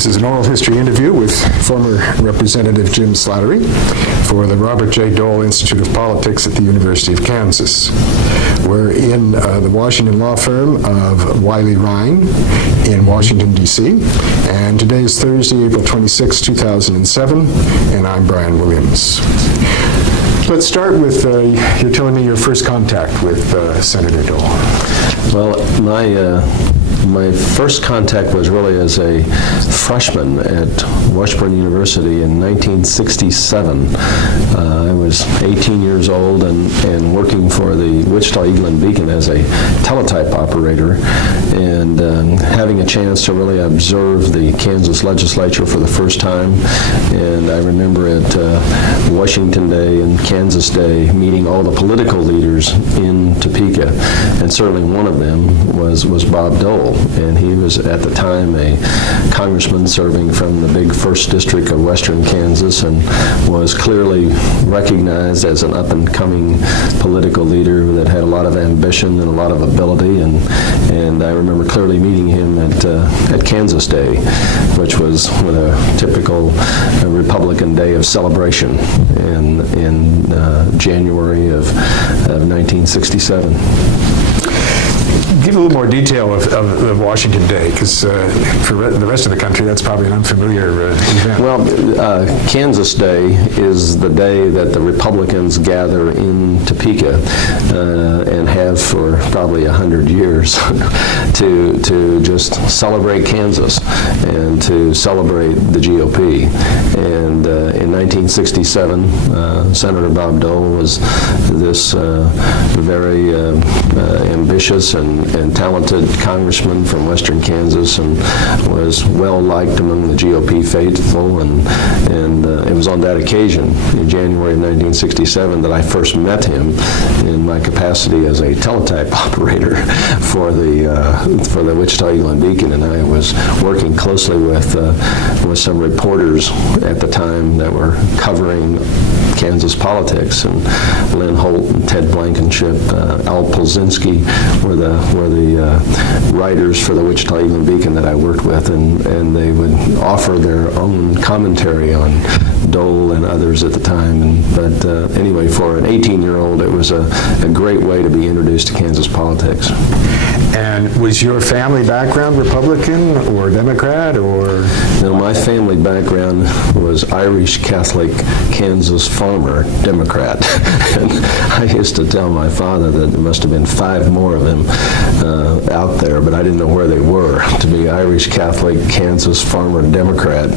This is an oral history interview with former Representative Jim Slattery for the Robert J. Dole Institute of Politics at the University of Kansas. We're in the Washington law firm of Wiley Ryan in Washington, D.C., and today is Thursday, April 26, 2007, and I'm Brian Williams. Let's start with, you're telling me your first contact with Senator Dole. Well, my first contact was really as a freshman at Washburn University in 1967. I was 18 years old and working for the Wichita Eagle and Beacon as a teletype operator, and having a chance to really observe the Kansas legislature for the first time. And I remember at Washington Day and Kansas Day meeting all the political leaders in Topeka, and certainly one of them was Bob Dole. And he was at the time a congressman serving from the big 1st District of Western Kansas, and was clearly recognized as an up-and-coming political leader that had a lot of ambition and a lot of ability. And I remember clearly meeting him at Kansas Day, which was with a typical Republican day of celebration in January of 1967. Give a little more detail of Washington Day, because for the rest of the country, that's probably an unfamiliar event. Well, Kansas Day is the day that the Republicans gather in Topeka and have for probably 100 years to just celebrate Kansas and to celebrate the GOP. And in 1967, Senator Bob Dole was this very ambitious and talented congressman from Western Kansas, and was well liked among the GOP faithful. And it was on that occasion in January of 1967 that I first met him in my capacity as a teletype operator for the Wichita Eagle and Beacon, and I was working closely with some reporters at the time that were covering Kansas politics, and Lynn Holt and Ted Blankenship, Al Polzinski were the writers for the Wichita Eagle and Beacon that I worked with, and they would offer their own commentary on Dole and others at the time. But anyway, for an 18-year-old, it was a great way to be introduced to Kansas politics. And was your family background Republican or Democrat, or? No, my family background was Irish Catholic Kansas farmer Democrat. And I used to tell my father that there must have been 5 more of them out there, but I didn't know where they were. To be Irish Catholic Kansas farmer Democrat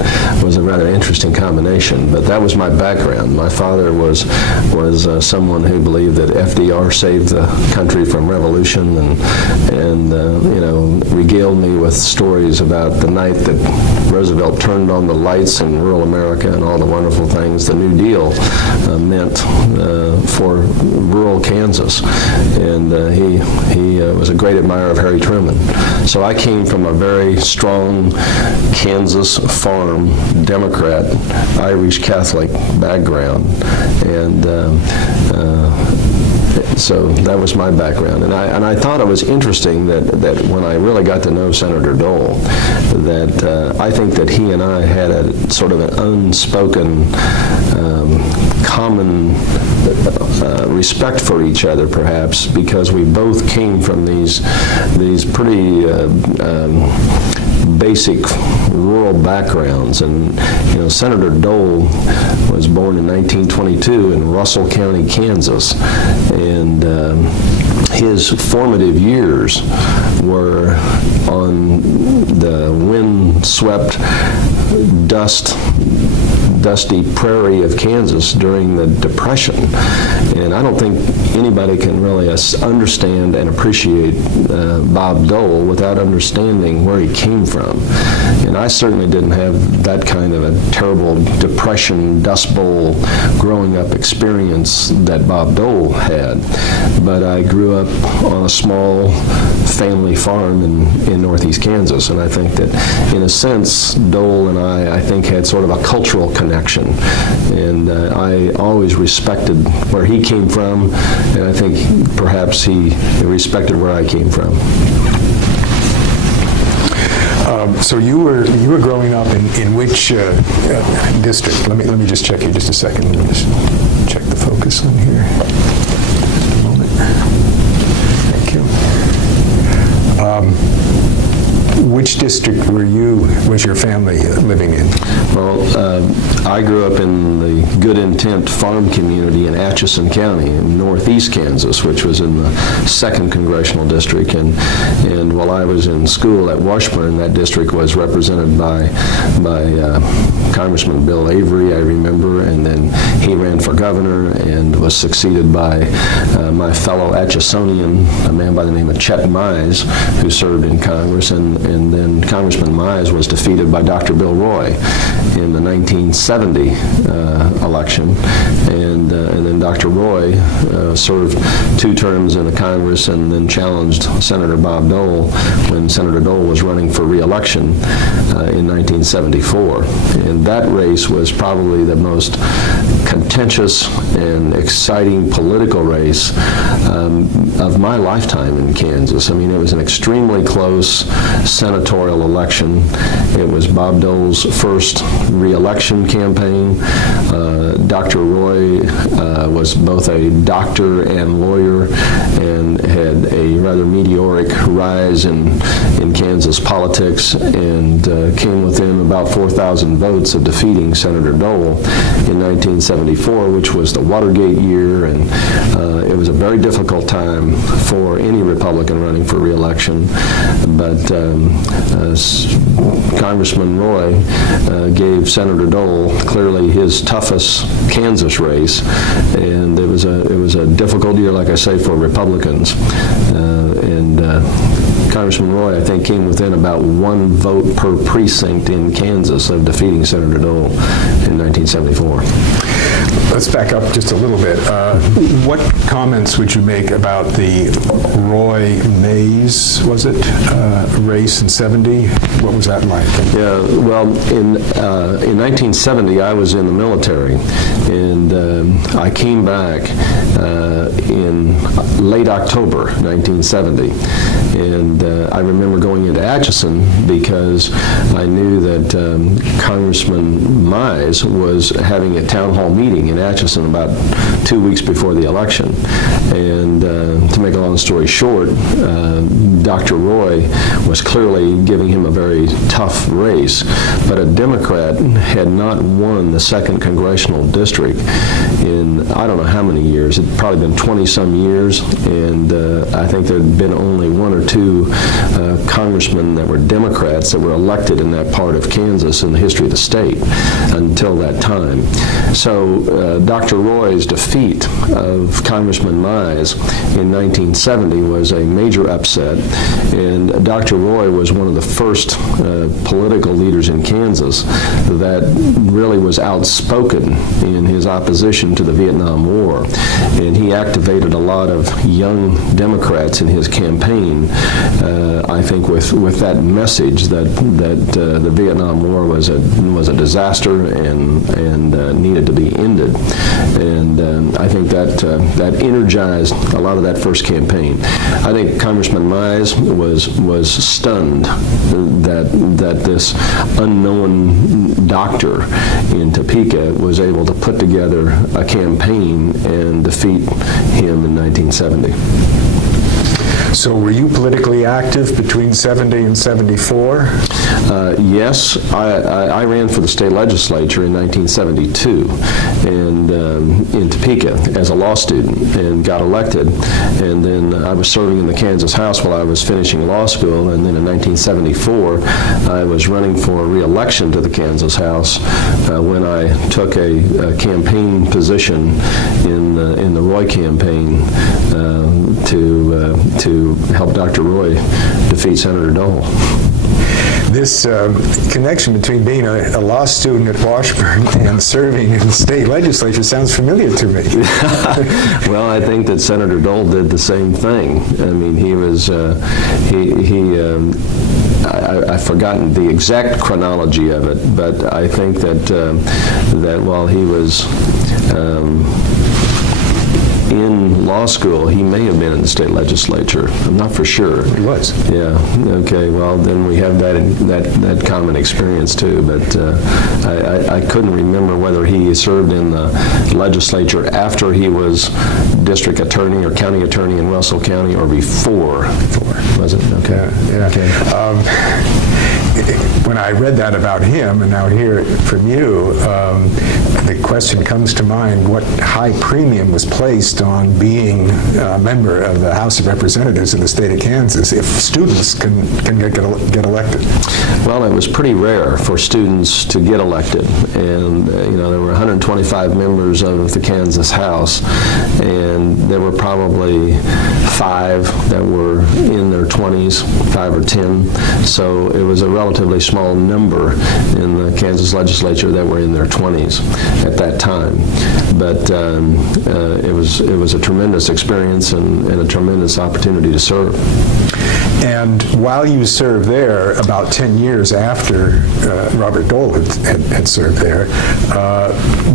was a rather interesting combination, but that was my background. My father was someone who believed that FDR saved the country from revolution, and regaled me with stories about the night that Roosevelt turned on the lights in rural America and all the wonderful things the New Deal meant for rural Kansas. And he was a great admirer of Harry Truman. So I came from a very strong Kansas farm Democrat, Irish Catholic background, and so that was my background. And I thought it was interesting that when I really got to know Senator Dole, that I think that he and I had a sort of an unspoken common respect for each other, perhaps, because we both came from these pretty basic rural backgrounds. And Senator Dole was born in 1922 in Russell County, Kansas, and his formative years were on the wind-swept, dusty prairie of Kansas during the Depression. And I don't think anybody can really understand and appreciate Bob Dole without understanding where he came from. And I certainly didn't have that kind of a terrible Depression, Dust Bowl growing up experience that Bob Dole had. But I grew up on a small family farm in northeast Kansas, and I think that in a sense Dole and I think had sort of a cultural connection, and I always respected where he came from, and I think perhaps he respected where I came from. So you were growing up in which district? Let me just check here just a second. Let me just check the focus on here. Just a moment. Thank you. Which district was your family living in? Well, I grew up in the Good Intent farm community in Atchison County in northeast Kansas, which was in the 2nd Congressional District. And while I was in school at Washburn, that district was represented by Congressman Bill Avery, I remember, and then he ran for governor and was succeeded by my fellow Atchisonian, a man by the name of Chet Mize, who served in Congress, and then Congressman Mize was defeated by Dr. Bill Roy in the 1970 election, and then Dr. Roy served 2 terms in the Congress and then challenged Senator Bob Dole when Senator Dole was running for re-election in 1974. And that race was probably the most contentious and exciting political race of my lifetime in Kansas. I mean, it was an extremely close senatorial election. It was Bob Dole's first re-election campaign. Dr. Roy was both a doctor and lawyer and had a rather meteoric rise in Kansas politics, and came within about 4,000 votes of defeating Senator Dole in 1974, which was the Watergate year, and it was a very difficult time for any Republican running for re-election. But Congressman Roy gave Senator Dole clearly his toughest Kansas race, and it was a difficult year, like I say, for Republicans. Congressman Roy, I think, came within about 1 vote per precinct in Kansas of defeating Senator Dole in 1974. Let's back up just a little bit. What comments would you make about the Roy Mays, was it, race in 70? What was that like? Yeah, well, in 1970, I was in the military, and I came back in late October 1970. And I remember going into Atchison because I knew that Congressman Mize was having a town hall meeting in Atchison about 2 weeks before the election. And to make a long story short, Dr. Roy was clearly giving him a very tough race, but a Democrat had not won the 2nd Congressional District in I don't know how many years. It had probably been 20-some years, and I think there had been only 1 or 2 congressmen that were Democrats that were elected in that part of Kansas in the history of the state until that time. So Dr. Roy's defeat of Congressman Mize in 1970 was a major upset, and Dr. Roy was one of the first political leaders in Kansas that really was outspoken in his opposition to the Vietnam War, and he activated a lot of young Democrats in his campaign, I think with that message that the Vietnam War was a disaster and needed to be ended. And I think that energized a lot of that first campaign. I think Congressman Mize was stunned that this unknown doctor in Topeka was able to put together a campaign and defeat him in 1970. So were you politically active between 70 and 74? Yes, I ran for the state legislature in 1972 and in Topeka as a law student and got elected. And then I was serving in the Kansas House while I was finishing law school. And then in 1974, I was running for re-election to the Kansas House when I took a campaign position in the Roy campaign to help Dr. Roy defeat Senator Dole. This connection between being a law student at Washburn and serving in the state legislature sounds familiar to me. Well, I think that Senator Dole did the same thing. I mean, he was, I've forgotten the exact chronology of it, but I think that while he was in law school, he may have been in the state legislature. I'm not for sure. He was. Yeah. Okay. Well, then we have that common experience too. But I couldn't remember whether he served in the legislature after he was district attorney or county attorney in Russell County, or before. Was it? Okay. Yeah. Okay. When I read that about him, and now hear it from you, the question comes to mind: what high premium was placed on being a member of the House of Representatives in the state of Kansas if students can get elected? Well, it was pretty rare for students to get elected, and there were 125 members of the Kansas House, and there were probably 5 that were in their 20s, 5 or 10. So it was a relatively small number in the Kansas legislature that were in their 20s at that time. But it was a tremendous experience and a tremendous opportunity to serve. And while you served there, about 10 years after Robert Dole had served there,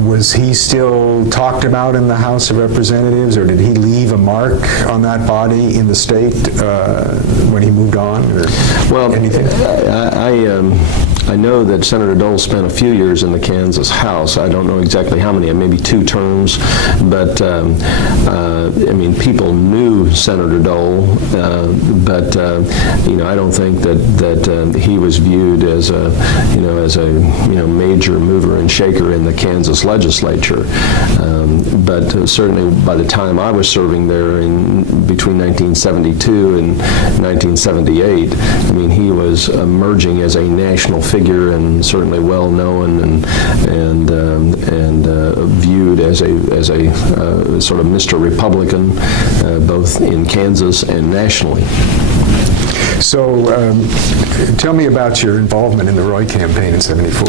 was he still talked about in the House of Representatives, or did he leave a mark on that body in the state when he moved on, or anything? I know that Senator Dole spent a few years in the Kansas House. I don't know exactly how many, maybe 2 terms, but people knew Senator Dole, but I don't think that he was viewed as a major mover and shaker in the Kansas legislature. But certainly by the time I was serving there between 1972 and 1978, he was emerging as a national figure and certainly well known and viewed as a sort of Mr. Republican, both in Kansas and nationally. So tell me about your involvement in the Roy campaign in '74.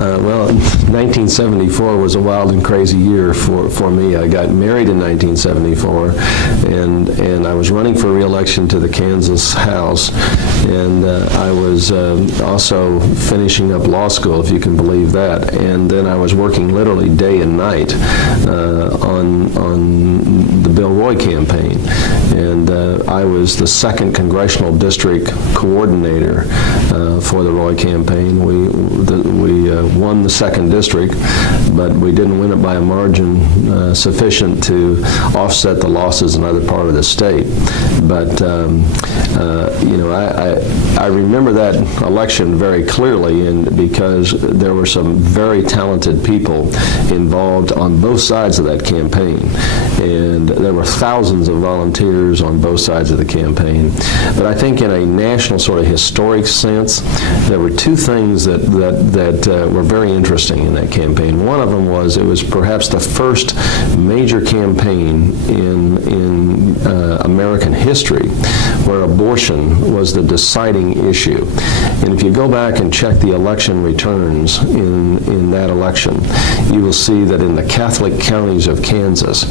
Well, 1974 was a wild and crazy year for me. I got married in 1974, and I was running for re-election to the Kansas House, and I was also finishing up law school, if you can believe that. And then I was working literally day and night on the Bill Roy campaign, and I was the 2nd congressional district coordinator for the Roy campaign. We won the 2nd district, but we didn't win it by a margin sufficient to offset the losses in other part of the state. But I remember that election very clearly, and because there were some very talented people involved on both sides of that campaign, and there were thousands of volunteers on both sides of the campaign. But I think in a national sort of historic sense, there were 2 things that were very interesting in that campaign. One of them was it was perhaps the first major campaign in American history where abortion was the deciding issue. And if you go back and check the election returns in that election, you will see that in the Catholic counties of Kansas,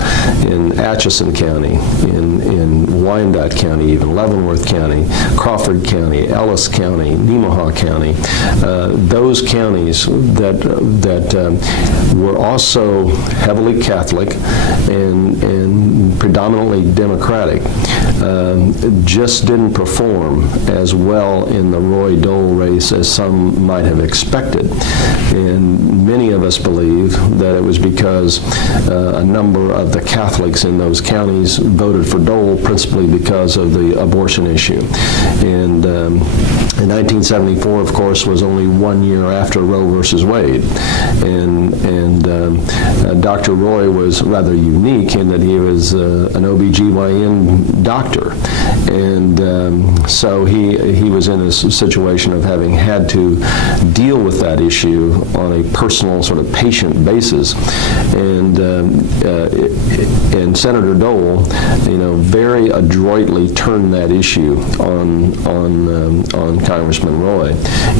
in Atchison County, in Wyandotte County, even Leavenworth County, Crawford County, Ellis County, Nemaha County, those counties that were also heavily Catholic and predominantly Democratic, just didn't perform as well in the Roy Dole race as some might have expected. And many of us believe that it was because a number of the Catholics in those counties voted for Dole principally because of the abortion issue. And in 1974, of course, was only 1 year after Roe versus Wade. And Dr. Roy was rather unique in that he was an OBGYN doctor. And so he was in a situation of having had to deal with that issue on a personal sort of patient basis. And Senator Dole, very adroitly turned that issue on Congressman Roy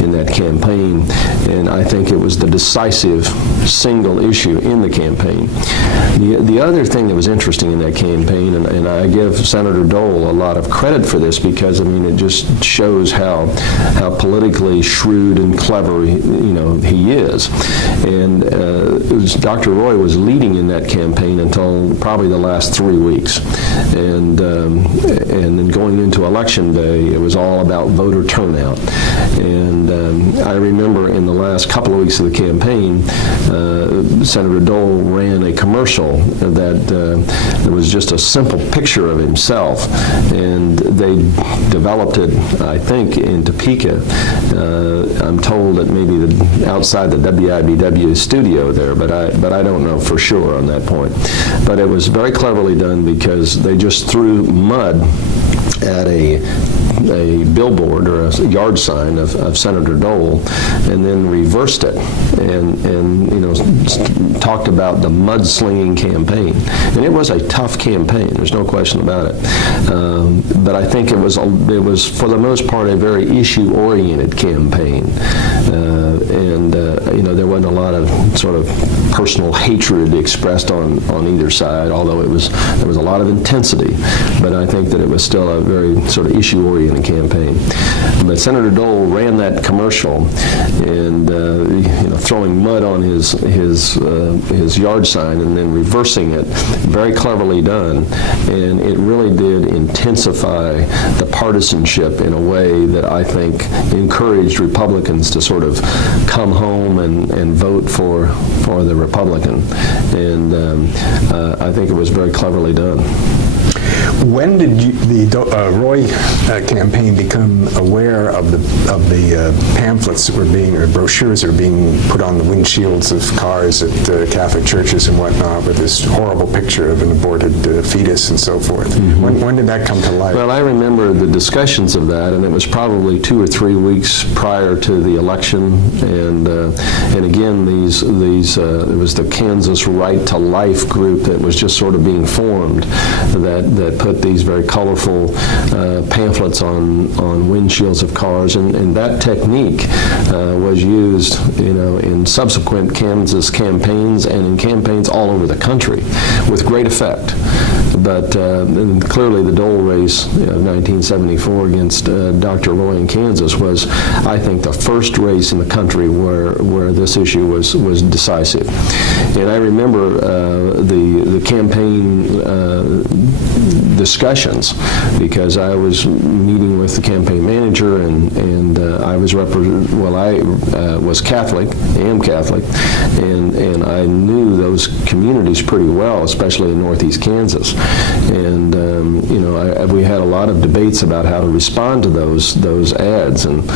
in that campaign. And I think it was the decisive single issue in the campaign. The other thing that was interesting in that campaign, and I give Senator Dole Dole a lot of credit for this because, I mean, it just shows how politically shrewd and clever he is. And Dr. Roy was leading in that campaign until probably the last 3 weeks. And then going into Election Day, it was all about voter turnout. And I remember in the last couple of weeks of the campaign, Senator Dole ran a commercial that was just a simple picture of himself, and they developed it, I think, in Topeka. I'm told that maybe outside the WIBW studio there, but I don't know for sure on that point. But it was very cleverly done because they just threw mud at a billboard or a yard sign of Senator Dole, and then reversed it and talked about the mudslinging campaign. And it was a tough campaign. There's no question about it. But I think it was for the most part a very issue-oriented campaign, and there wasn't a lot of sort of personal hatred expressed on either side, although there was a lot of intensity. But I think that it was still a very sort of issue-oriented campaign. But Senator Dole ran that commercial, and throwing mud on his yard sign and then reversing it, very cleverly done, and it really did intensify the partisanship in a way that I think encouraged Republicans to sort of come home and vote for the Republican, and I think it was very cleverly done. When did the Roy campaign become aware of the pamphlets that were or brochures that were being put on the windshields of cars at Catholic churches and whatnot, with this horrible picture of an aborted fetus and so forth? Mm-hmm. When did that come to light? Well, I remember the discussions of that, and it was probably 2 or 3 weeks prior to the election, and again, it was the Kansas Right to Life group that was just sort of being formed that put these very colorful pamphlets on windshields of cars, and that technique was used, in subsequent Kansas campaigns and in campaigns all over the country with great effect. But clearly the Dole race of 1974 against Dr. Roy in Kansas was, I think, the first race in the country where this issue was decisive. And I remember the campaign discussions, because I was meeting with the campaign manager, and I was was Catholic, am Catholic, and I knew those communities pretty well, especially in Northeast Kansas. And we had a lot of debates about how to respond to those ads, and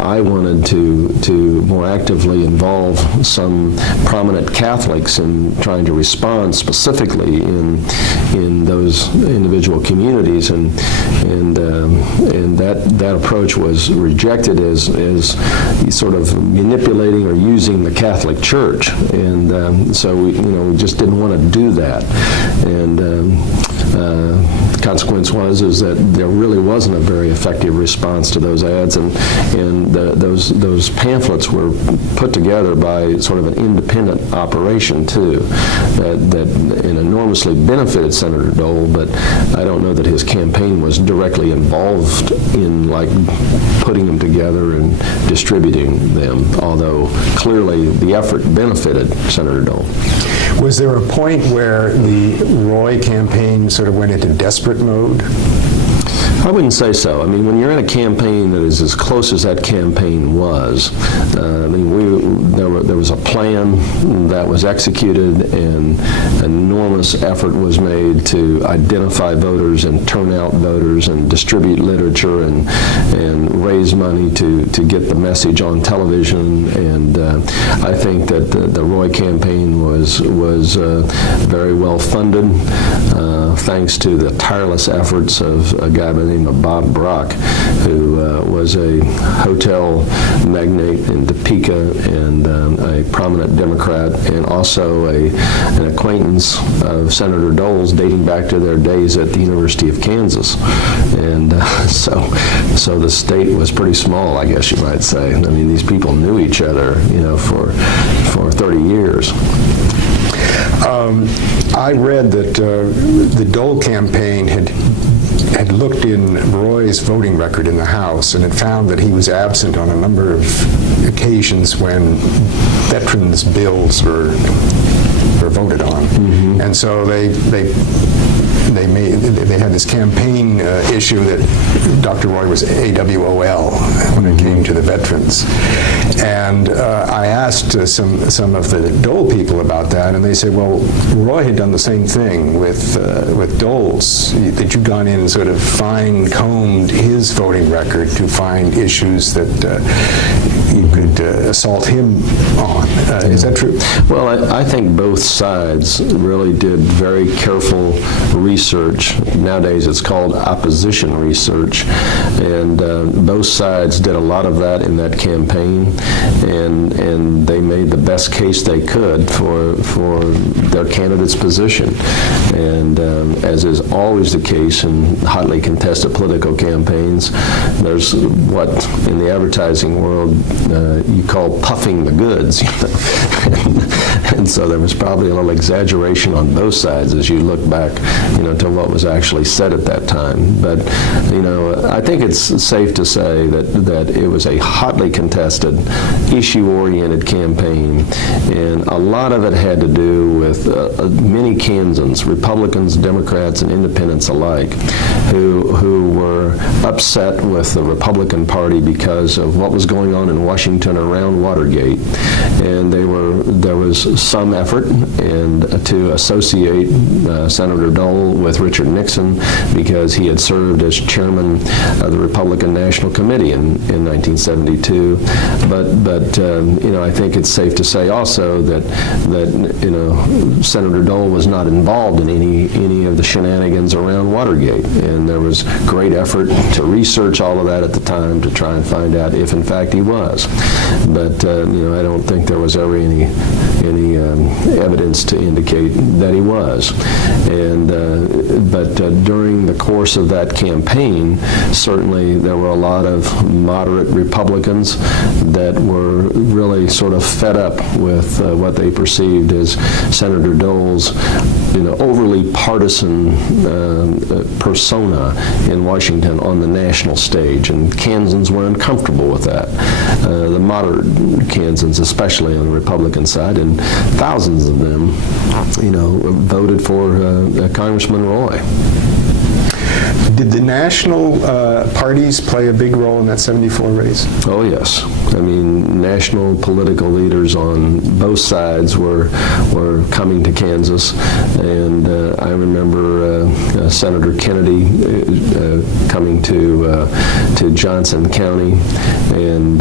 I wanted to more actively involve some prominent Catholics in trying to respond specifically in those individual communities, and that approach was rejected as sort of manipulating or using the Catholic Church, and so we just didn't want to do that, and the consequence is that there really wasn't a very effective response to those ads, and those pamphlets were put together by sort of an independent operation too, that enormously benefited Senator Dole, but I don't know that his campaign was directly involved in putting them together and distributing them, although clearly the effort benefited Senator Dole. Was there a point where the Roy campaign sort of went into desperate mode? I wouldn't say so. I mean, when you're in a campaign that is as close as that campaign was, there was a plan that was executed, and enormous effort was made to identify voters and turn out voters and distribute literature and raise money to get the message on television. And I think that the Roy campaign was very well funded, thanks to the tireless efforts of a guy by the name of Bob Brock, who was a hotel magnate in Topeka and a prominent Democrat, and also an acquaintance of Senator Dole's dating back to their days at the University of Kansas. And so the state was pretty small, I guess you might say. I mean, these people knew each other, for 30 years. I read that the Dole campaign had had looked in Roy's voting record in the House, and it found that he was absent on a number of occasions when veterans' bills were voted on. And so they had this campaign issue that Dr. Roy was AWOL when it came to the veterans. And I asked some of the Dole people about that, and they said, well, Roy had done the same thing with Dole's, that you'd gone in and sort of fine-combed his voting record to find issues that you could assault him on. Is that true? Well, I think both sides really did very careful research. Nowadays it's called opposition research, and both sides did a lot of that in that campaign, and they made the best case they could for their candidate's position. And as is always the case in hotly contested political campaigns, there's what in the advertising world you call puffing the goods. And so there was probably a little exaggeration on both sides as you look back, to what was actually said at that time. But, I think it's safe to say that it was a hotly contested, issue-oriented campaign, and a lot of it had to do with many Kansans, Republicans, Democrats, and independents alike, who were upset with the Republican Party because of what was going on in Washington around Watergate. And there was some effort to associate Senator Dole with Richard Nixon because he had served as chairman of the Republican National Committee in 1972. But I think it's safe to say also that Senator Dole was not involved in any of the shenanigans around Watergate, and there was great effort to research all of that at the time to try and find out if in fact he was. But I don't think there was ever any evidence to indicate that he was. But during the course of that campaign, certainly there were a lot of moderate Republicans that were really sort of fed up with what they perceived as Senator Dole's overly partisan persona in Washington on the national stage, and Kansans were uncomfortable with that. The moderate Kansans, especially on the Republican side, and thousands of them, voted for Congressman Roy. Did the national parties play a big role in that 74 race? Oh, yes. I mean, national political leaders on both sides were coming to Kansas, and I remember Senator Kennedy coming to Johnson County, and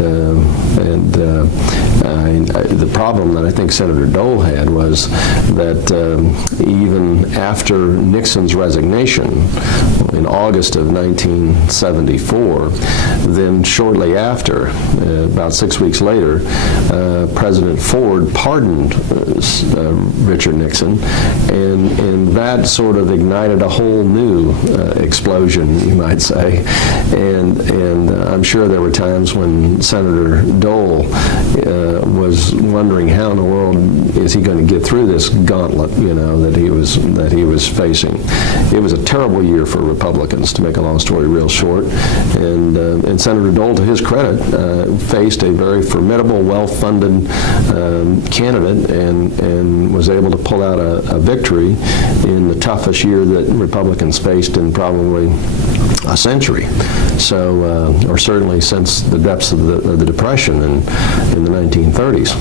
the problem that I think Senator Dole had was that even after Nixon's resignation in August of 1974, then shortly after, about 6 weeks later, President Ford pardoned Richard Nixon, and that sort of ignited a whole new explosion, you might say. And I'm sure there were times when Senator Dole was wondering how in the world is he going to get through this gauntlet, that he was facing. It was a terrible year for Republicans, to make a long story real short, and Senator Dole, to his credit, faced a very formidable, well-funded candidate and was able to pull out a victory in the toughest year that Republicans faced in probably a century. So, or certainly since the depths of the Depression in the 1930s.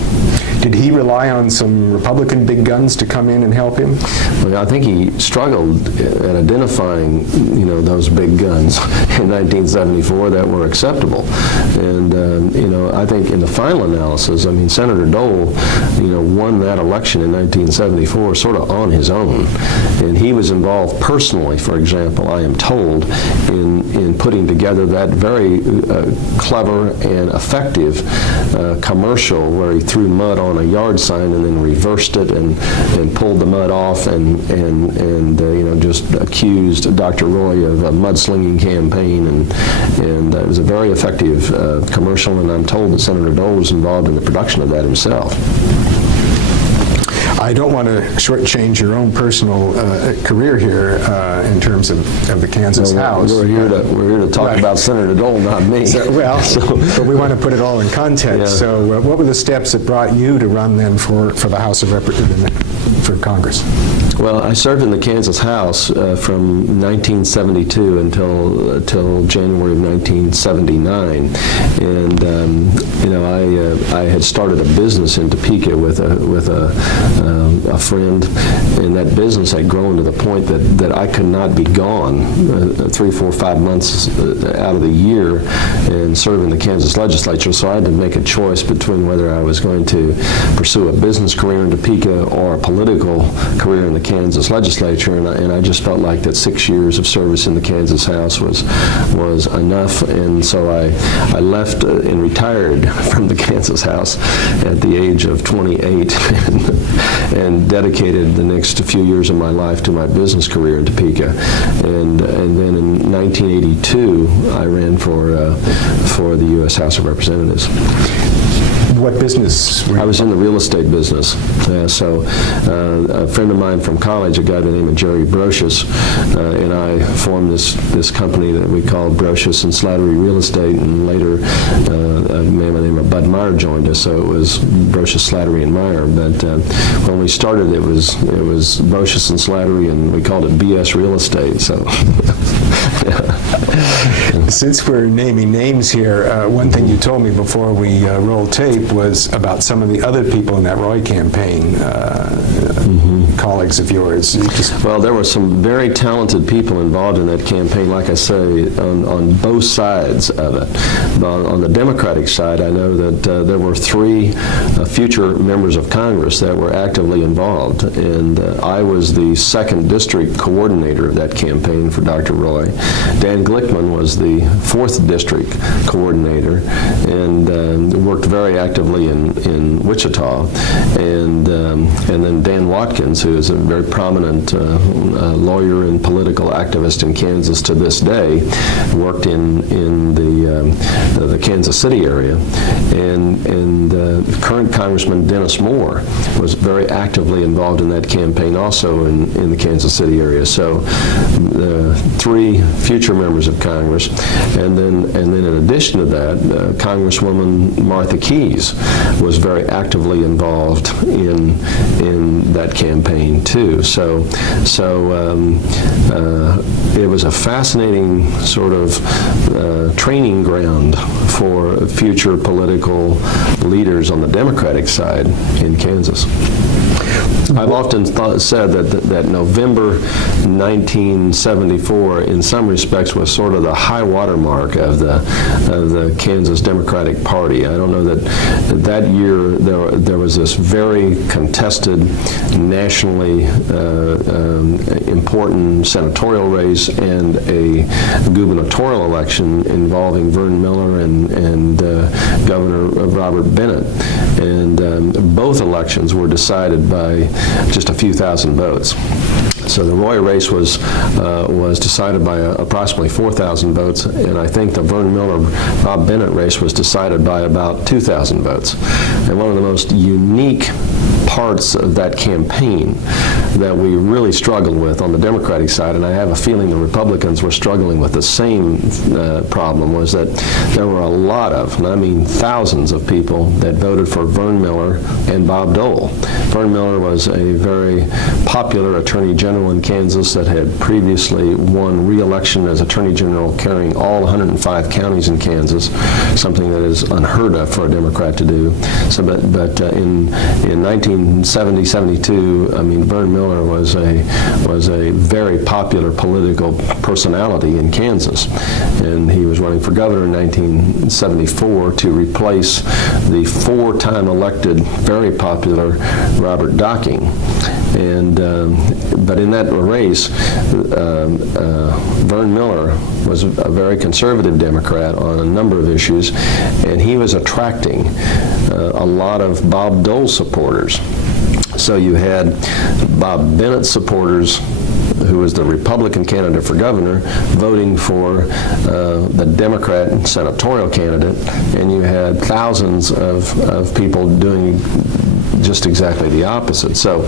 Did he rely on some Republican big guns to come in and help him? Well, I think he struggled at identifying, those big guns in 1974 that were acceptable. And, I think in the final analysis, Senator Dole, won that election in 1974 sort of on his own. And he was involved personally, for example, I am told, in putting together that very clever and effective commercial where he threw mud on a yard sign and then reversed it and pulled the mud off and just accused Dr. Roy of a mudslinging campaign, and it was a very effective commercial, and I'm told that Senator Dole was involved in the production of that himself. I don't want to shortchange your own personal career here in terms of the Kansas House. We're here to talk Right. about Senator Dole, not me. But we want to put it all in context. Yeah. So what were the steps that brought you to run then for the House of Representatives, for Congress? Well, I served in the Kansas House from 1972 until January of 1979, and I had started a business in Topeka with a friend, and that business had grown to the point that I could not be gone 3, 4, 5 months out of the year and serve in the Kansas legislature. So I had to make a choice between whether I was going to pursue a business career in Topeka or a political career in the Kansas legislature, and I just felt like that 6 years of service in the Kansas House was enough, and so I left and retired from the Kansas House at the age of 28 and dedicated the next few years of my life to my business career in Topeka. And then in 1982, I ran for the U.S. House of Representatives. What business were you? I was in the real estate business. So a friend of mine from college, a guy by the name of Jerry Brocious, and I formed this company that we called Brocious and Slattery Real Estate, and later a man by the name of Bud Meyer joined us, so it was Brocious, Slattery, and Meyer. But when we started, it was Brocious and Slattery, and we called it BS Real Estate. So. Since we're naming names here, one thing you told me before we rolled tape was about some of the other people in that Roy campaign, colleagues of yours. Well, there were some very talented people involved in that campaign, like I say, on both sides of it. But on the Democratic side, I know that there were 3 future members of Congress that were actively involved, and I was the 2nd district coordinator of that campaign for Dr. Roy. Dan Glickman was the 4th district coordinator, and worked very actively in Wichita, and then Dan Watkins, who is a very prominent lawyer and political activist in Kansas to this day, worked in the Kansas City area, and current Congressman Dennis Moore was very actively involved in that campaign also in the Kansas City area. So 3 future members of Congress, and then in addition to that, Congresswoman Martha Keyes was very actively involved in that campaign too. So it was a fascinating sort of training ground for future political leaders on the Democratic side in Kansas. I've often said that November 1974, in some respects, was sort of the high water mark of the Kansas Democratic Party. I don't know that year there was this very contested, nationally important senatorial race and a gubernatorial election involving Vern Miller and Governor Robert Bennett, and both elections were decided by just a few thousand votes. So the Roy race was decided by approximately 4,000 votes, and I think the Vern Miller-Bob Bennett race was decided by about 2,000 votes. And one of the most unique parts of that campaign that we really struggled with on the Democratic side, and I have a feeling the Republicans were struggling with the same problem, was that there were a lot of, and I mean thousands of people that voted for Vern Miller and Bob Dole. Vern Miller was a very popular Attorney General in Kansas that had previously won re-election as Attorney General, carrying all 105 counties in Kansas, something that is unheard of for a Democrat to do. So, but in 1970-72, I mean, Vern Miller was a very popular political personality in Kansas, and he was running for governor in 1974 to replace the 4-time elected, very popular Robert Docking. And but in that race, Vern Miller was a very conservative Democrat on a number of issues, and he was attracting a lot of Bob Dole supporters. So you had Bob Bennett supporters, who was the Republican candidate for governor, voting for the Democrat senatorial candidate, and you had thousands of people doing just exactly the opposite. So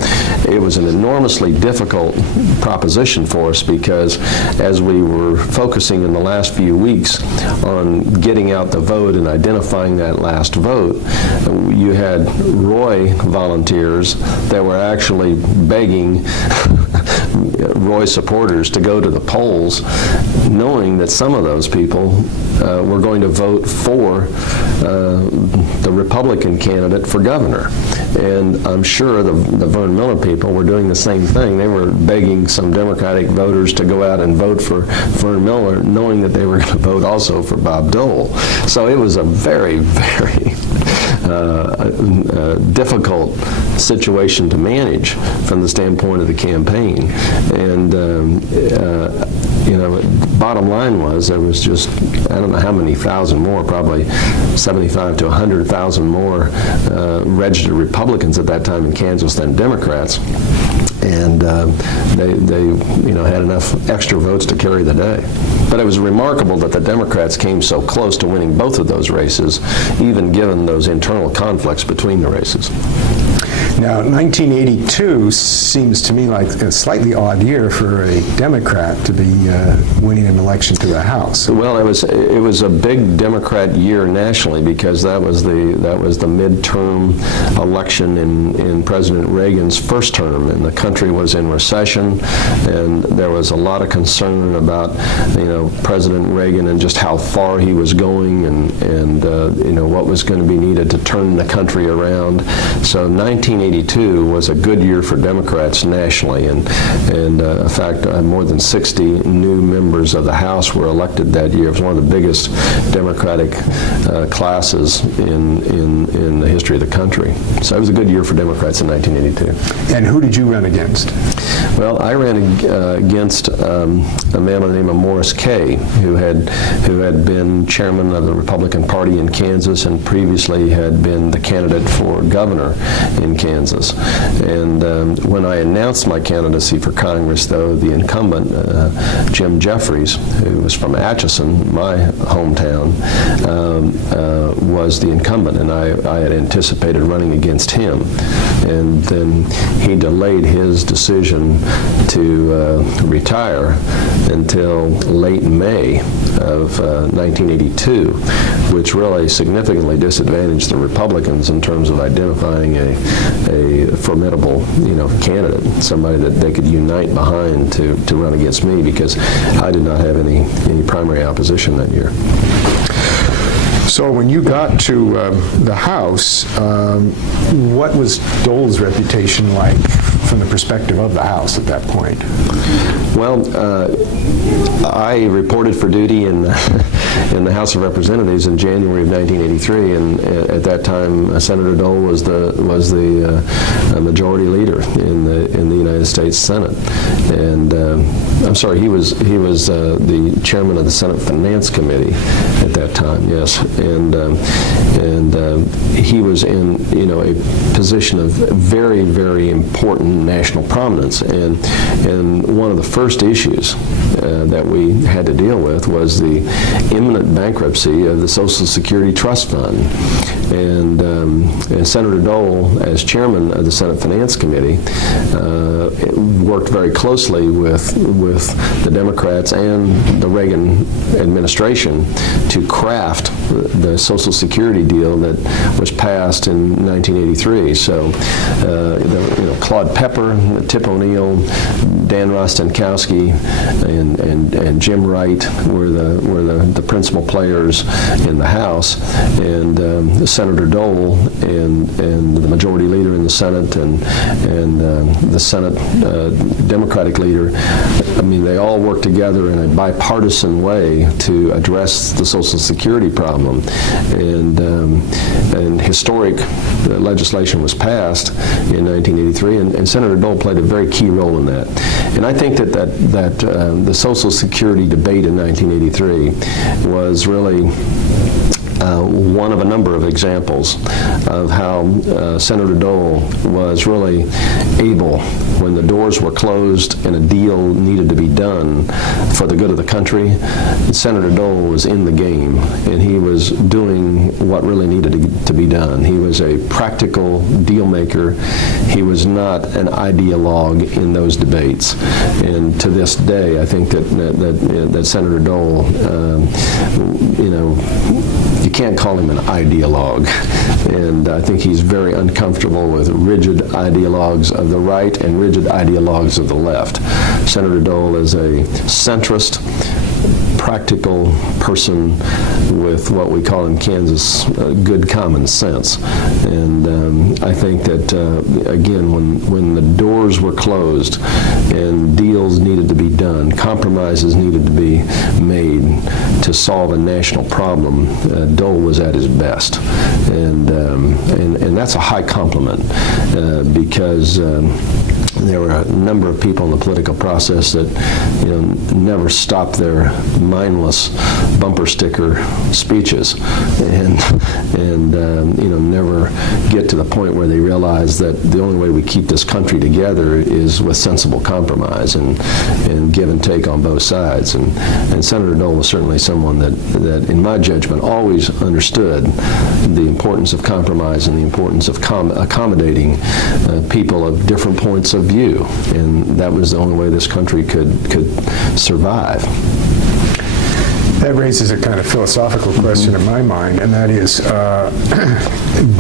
it was an enormously difficult proposition for us, because as we were focusing in the last few weeks on getting out the vote and identifying that last vote, you had Roy volunteers that were actually begging Roy supporters to go to the polls, knowing that some of those people were going to vote for the Republican candidate for governor. And I'm sure the Vern Miller people were doing the same thing. They were begging some Democratic voters to go out and vote for Vern Miller, knowing that they were going to vote also for Bob Dole. So it was a very, very difficult situation to manage from the standpoint of the campaign. And bottom line was, there was just, I don't know how many thousand more, probably 75 to 100,000 more registered Republicans at that time in Kansas than Democrats. And they had enough extra votes to carry the day. But it was remarkable that the Democrats came so close to winning both of those races, even given those internal conflicts between the races. Now, 1982 seems to me like a slightly odd year for a Democrat to be winning an election to the House. Well, it was a big Democrat year nationally, because that was the midterm election in President Reagan's first term, and the country was in recession, and there was a lot of concern about President Reagan and just how far he was going, and what was going to be needed to turn the country around. So 1982 was a good year for Democrats nationally, and in fact, more than 60 new members of the House were elected that year. It was one of the biggest Democratic classes in the history of the country. So it was a good year for Democrats in 1982. And who did you run against? Well, I ran against a man by the name of Morris Kay, who had been chairman of the Republican Party in Kansas, and previously had been the candidate for governor in Kansas. And when I announced my candidacy for Congress, though, the incumbent, Jim Jeffries, who was from Atchison, my hometown, was the incumbent, and I had anticipated running against him. And then he delayed his decision to retire until late May of 1982, which really significantly disadvantaged the Republicans in terms of identifying a formidable, candidate, somebody that they could unite behind to run against me, because I did not have any primary opposition that year. So when you got to the House, what was Dole's reputation like from the perspective of the House at that point? Well, I reported for duty in the House of Representatives in January of 1983, and at that time, Senator Dole was the majority leader in the United States Senate, and I'm sorry, he was the chairman of the Senate Finance Committee at that time. Yes, and he was in a position of very, very important national prominence, and one of the first issues that we had to deal with was the imminent bankruptcy of the Social Security Trust Fund. And Senator Dole, as chairman of the Senate Finance Committee, worked very closely with the Democrats and the Reagan administration to craft the Social Security deal that was passed in 1983. So, Claude Pepper, Tip O'Neill, Dan Rostenkowski, and Jim Wright were the principal players in the House, and Senator Dole and the majority leader in the Senate and the Senate Democratic leader. I mean, they all worked together in a bipartisan way to address the Social Security problem, and historic legislation was passed in 1983, and Senator Dole played a very key role in that. And I think that the Social Security debate in 1983 was really one of a number of examples of how Senator Dole was really able, when the doors were closed and a deal needed to be done for the good of the country, Senator Dole was in the game, and he was doing what really needed to be done. He was a practical deal maker. He was not an ideologue in those debates. And to this day, I think that Senator Dole, you can't call him an ideologue. And I think he's very uncomfortable with rigid ideologues of the right and rigid ideologues of the left. Senator Dole is a centrist, practical person with what we call in Kansas good common sense. And I think that, again, when the doors were closed and deals needed to be done, compromises needed to be made to solve a national problem, Dole was at his best. And that's a high compliment because there were a number of people in the political process that, never stopped their mindless bumper sticker speeches and never get to the point where they realize that the only way we keep this country together is with sensible compromise and give and take on both sides. And Senator Dole was certainly someone that, in my judgment, always understood the importance of compromise and the importance of accommodating people of different points of view. And that was the only way this country could survive. That raises a kind of philosophical question in my mind, and that is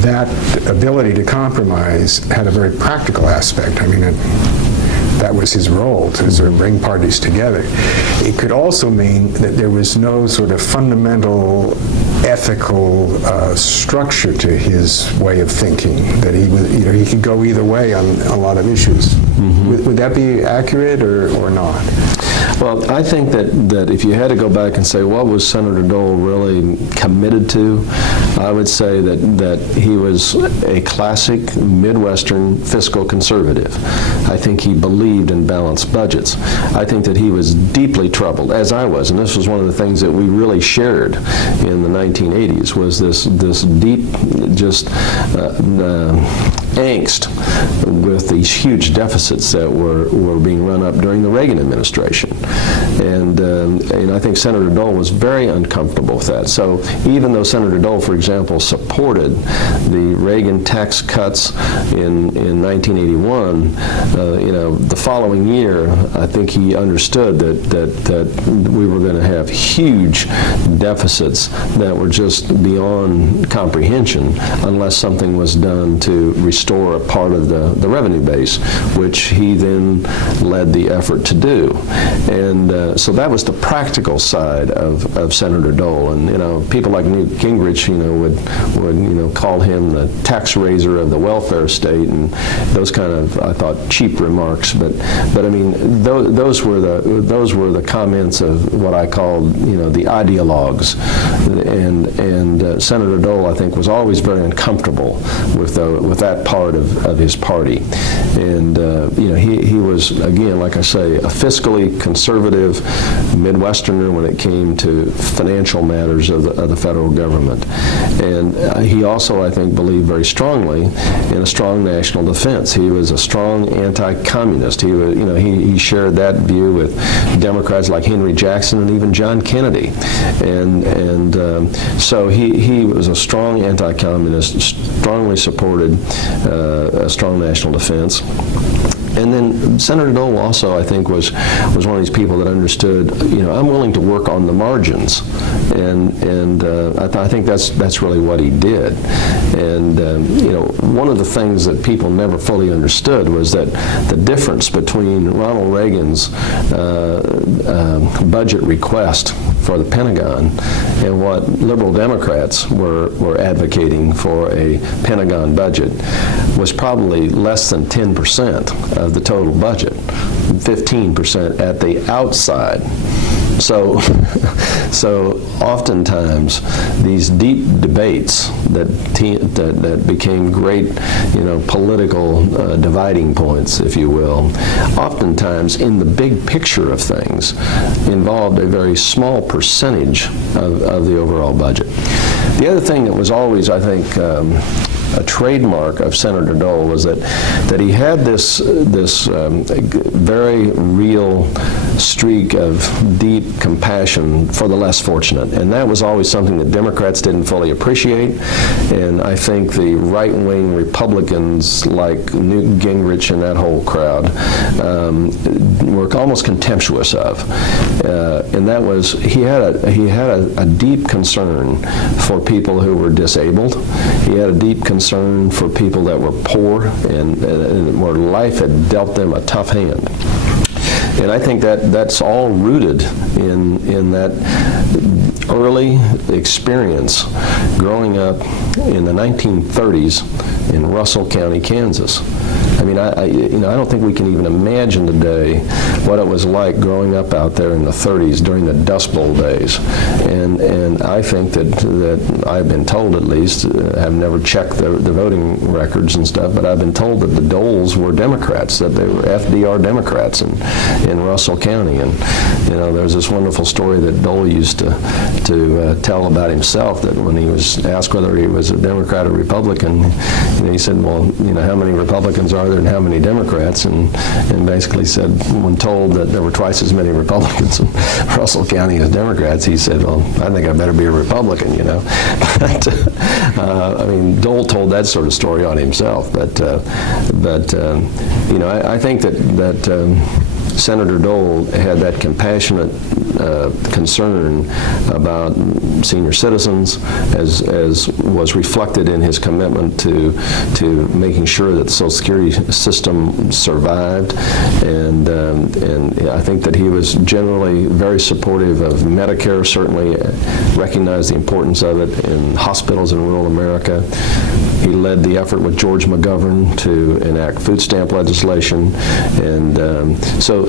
that ability to compromise had a very practical aspect. I mean, that was his role, to sort of bring parties together. It could also mean that there was no sort of fundamental ethical structure to his way of thinking, that he could go either way on a lot of issues. Mm-hmm. Would that be accurate or not? Well, I think that if you had to go back and say, what was Senator Dole really committed to, I would say that he was a classic Midwestern fiscal conservative. I think he believed in balanced budgets. I think that he was deeply troubled, as I was, and this was one of the things that we really shared in the 1980s, was this deep angst with these huge deficits that were being run up during the Reagan administration. And I think Senator Dole was very uncomfortable with that. So even though Senator Dole, for example, supported the Reagan tax cuts in 1981, the following year, I think he understood that we were going to have huge deficits that were just beyond comprehension unless something was done to restore a part of the revenue base, which he then led the effort to do. And so that was the practical side of Senator Dole. And people like Newt Gingrich, would call him the tax raiser of the welfare state, and those kind of, I thought, cheap remarks. But I mean, those were the comments of what I called the ideologues. And Senator Dole, I think, was always very uncomfortable with that part of his party. And he was, again, like I say, a fiscally conservative Midwesterner when it came to financial matters of the federal government. And he also, I think, believed very strongly in a strong national defense. He was a strong anti-communist. He shared that view with Democrats like Henry Jackson and even John Kennedy. And so he was a strong anti-communist, strongly supported a strong national defense. And then Senator Dole also, I think, was one of these people that understood, I'm willing to work on the margins, and I think that's really what he did. And one of the things that people never fully understood was that the difference between Ronald Reagan's budget request for the Pentagon and what liberal Democrats were advocating for a Pentagon budget was probably less than 10% of the total budget, 15% at the outside. So oftentimes these deep debates that became great, political dividing points, if you will, oftentimes in the big picture of things involved a very small percentage of the overall budget. The other thing that was always, I think, a trademark of Senator Dole was that he had this very real streak of deep compassion for the less fortunate, and that was always something that Democrats didn't fully appreciate, and I think the right-wing Republicans like Newt Gingrich and that whole crowd were almost contemptuous of, and that was he had a deep concern for people who were disabled. He had a deep concern for people that were poor and where life had dealt them a tough hand. And I think that's all rooted in that early experience growing up in the 1930s in Russell County, Kansas. I mean, I don't think we can even imagine today what it was like growing up out there in the 30s during the Dust Bowl days. And I think that I've been told, at least, I've never checked the voting records and stuff, but I've been told that the Doles were Democrats, that they were FDR Democrats in Russell County. And there's this wonderful story that Dole used to tell about himself, that when he was asked whether he was a Democrat or Republican, he said, well, how many Republicans are there and how many Democrats? And basically said, when told that there were twice as many Republicans in Russell County as Democrats, he said, well, I think I better be a Republican, But, Dole told that sort of story on himself. But I think that Senator Dole had that compassionate concern about senior citizens, as was reflected in his commitment to making sure that the Social Security system survived, and I think that he was generally very supportive of Medicare, certainly recognized the importance of it in hospitals in rural America. He led the effort with George McGovern to enact food stamp legislation, and so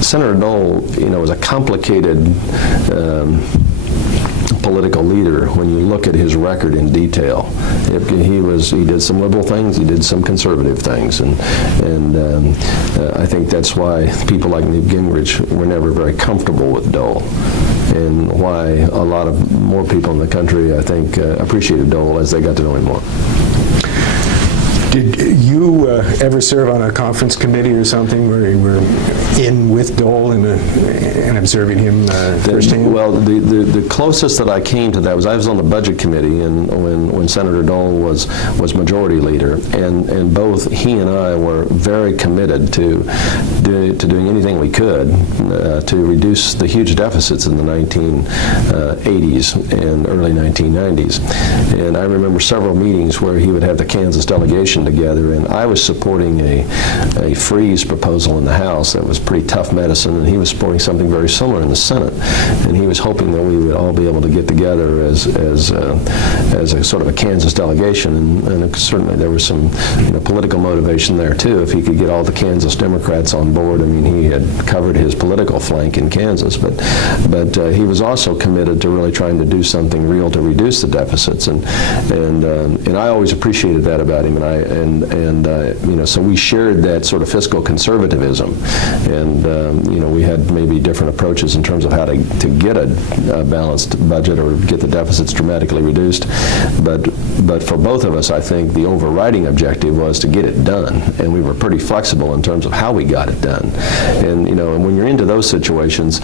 Senator Dole, was a complicated political leader when you look at his record in detail. He did some liberal things, he did some conservative things, and I think that's why people like Newt Gingrich were never very comfortable with Dole, and why a lot of more people in the country, I think, appreciated Dole as they got to know him more. Did you ever serve on a conference committee or something where you were in with Dole and observing him firsthand? Well, the closest that I came to that was I was on the budget committee, and when Senator Dole was majority leader, and both he and I were very committed to doing anything we could to reduce the huge deficits in the 1980s and early 1990s. And I remember several meetings where he would have the Kansas delegation together, and I was supporting a freeze proposal in the House that was pretty tough medicine, and he was supporting something very similar in the Senate, and he was hoping that we would all be able to get together as a sort of a Kansas delegation, and certainly there was some political motivation there too. If he could get all the Kansas Democrats on board, I mean, he had covered his political flank in Kansas, but he was also committed to really trying to do something real to reduce the deficits, and I always appreciated that about him, and so we shared that sort of fiscal conservatism, and we had maybe different approaches in terms of how to get a balanced budget or get the deficits dramatically reduced, but for both of us, I think the overriding objective was to get it done, and we were pretty flexible in terms of how we got it done. And and when you're into those situations,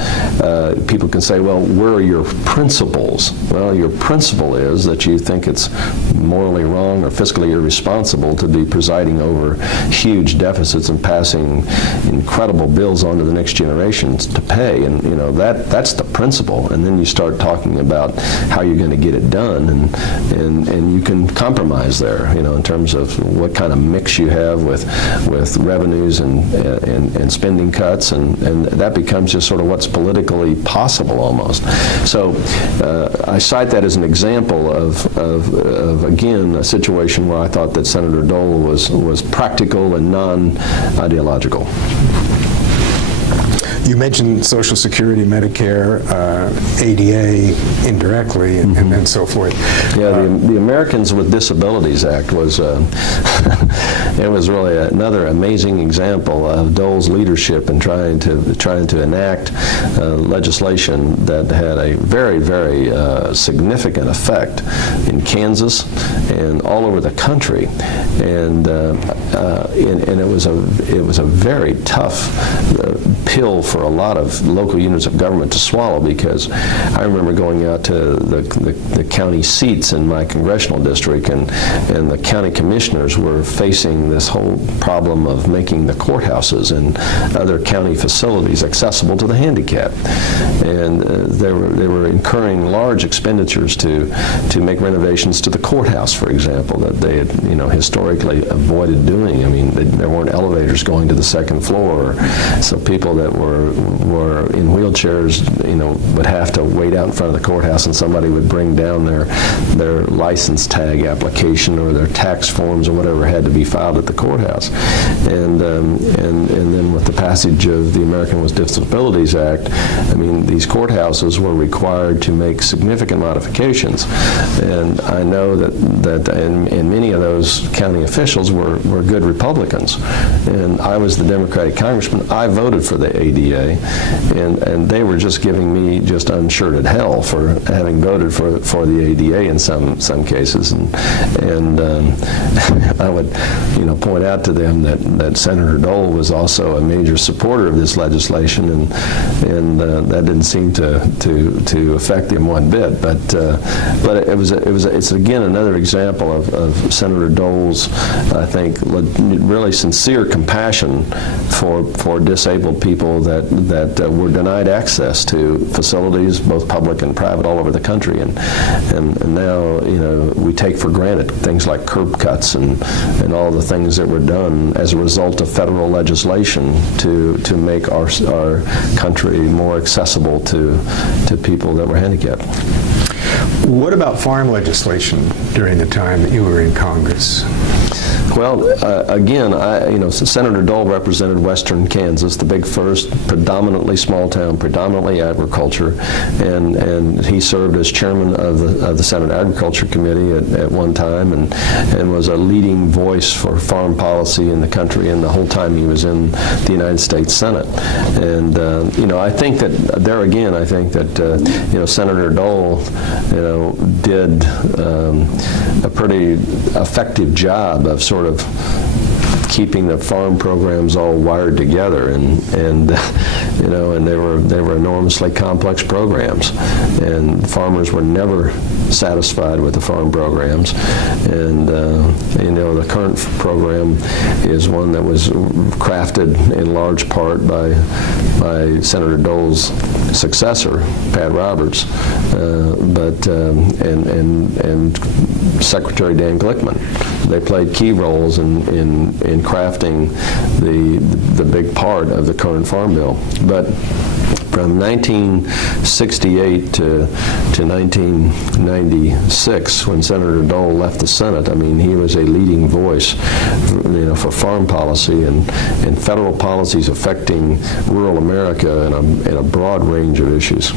people can say, well, where are your principles? Well, your principle is that you think it's morally wrong or fiscally irresponsible to be presiding over huge deficits and passing incredible bills on to the next generations to pay, and that's the principle. And then you start talking about how you're going to get it done, and you can compromise there, in terms of what kind of mix you have with revenues and spending cuts, and that becomes just sort of what's politically possible almost. So I cite that as an example of again, a situation where I thought that Senator Dole was practical and non-ideological. You mentioned Social Security, Medicare. ADA indirectly, and so forth. Yeah, the Americans with Disabilities Act was it was really another amazing example of Dole's leadership in trying to enact legislation that had a very, very significant effect in Kansas and all over the country, and it was a very tough pill for a lot of local units of government to swallow, because I remember going out to the county seats in my congressional district, and the county commissioners were facing this whole problem of making the courthouses and other county facilities accessible to the handicapped, and they were incurring large expenditures to make renovations to the courthouse, for example, that they had historically avoided doing. I mean, there weren't elevators going to the second floor, so people that were in wheelchairs would have to wait out in front of the courthouse, and somebody would bring down their license tag application or their tax forms or whatever had to be filed at the courthouse. And then with the passage of the American with Disabilities Act, I mean, these courthouses were required to make significant modifications, and I know and many of those county officials were good Republicans, and I was the Democratic congressman. I voted for the ADA, and they were just giving me just unshirted hell for having voted for the ADA in some cases, and I would point out to them that Senator Dole was also a major supporter of this legislation, and that didn't seem to affect him one bit. But it's again another example of Senator Dole's, I think, really sincere compassion for disabled people that were denied access to facilities, both public and private, all over the country, and now we take for granted things like curb cuts and all the things that were done as a result of federal legislation to make our country more accessible to people that were handicapped. What about farm legislation during the time that you were in Congress? Well, again, Senator Dole represented western Kansas, the Big First, predominantly small town, predominantly agriculture, and he served as chairman of the Senate Agriculture Committee at one time, and was a leading voice for farm policy in the country, and the whole time he was in the United States Senate. And I think that there again, I think that Senator Dole did a pretty effective job of sort of keeping the farm programs all wired together, and they were enormously complex programs, and farmers were never satisfied with the farm programs, and the current program is one that was crafted in large part by Senator Dole's successor, Pat Roberts, and Secretary Dan Glickman. They played key roles in crafting the big part of the current farm bill. But from 1968 to 1996, when Senator Dole left the Senate, I mean, he was a leading voice, for farm policy and federal policies affecting rural America in a broad range of issues.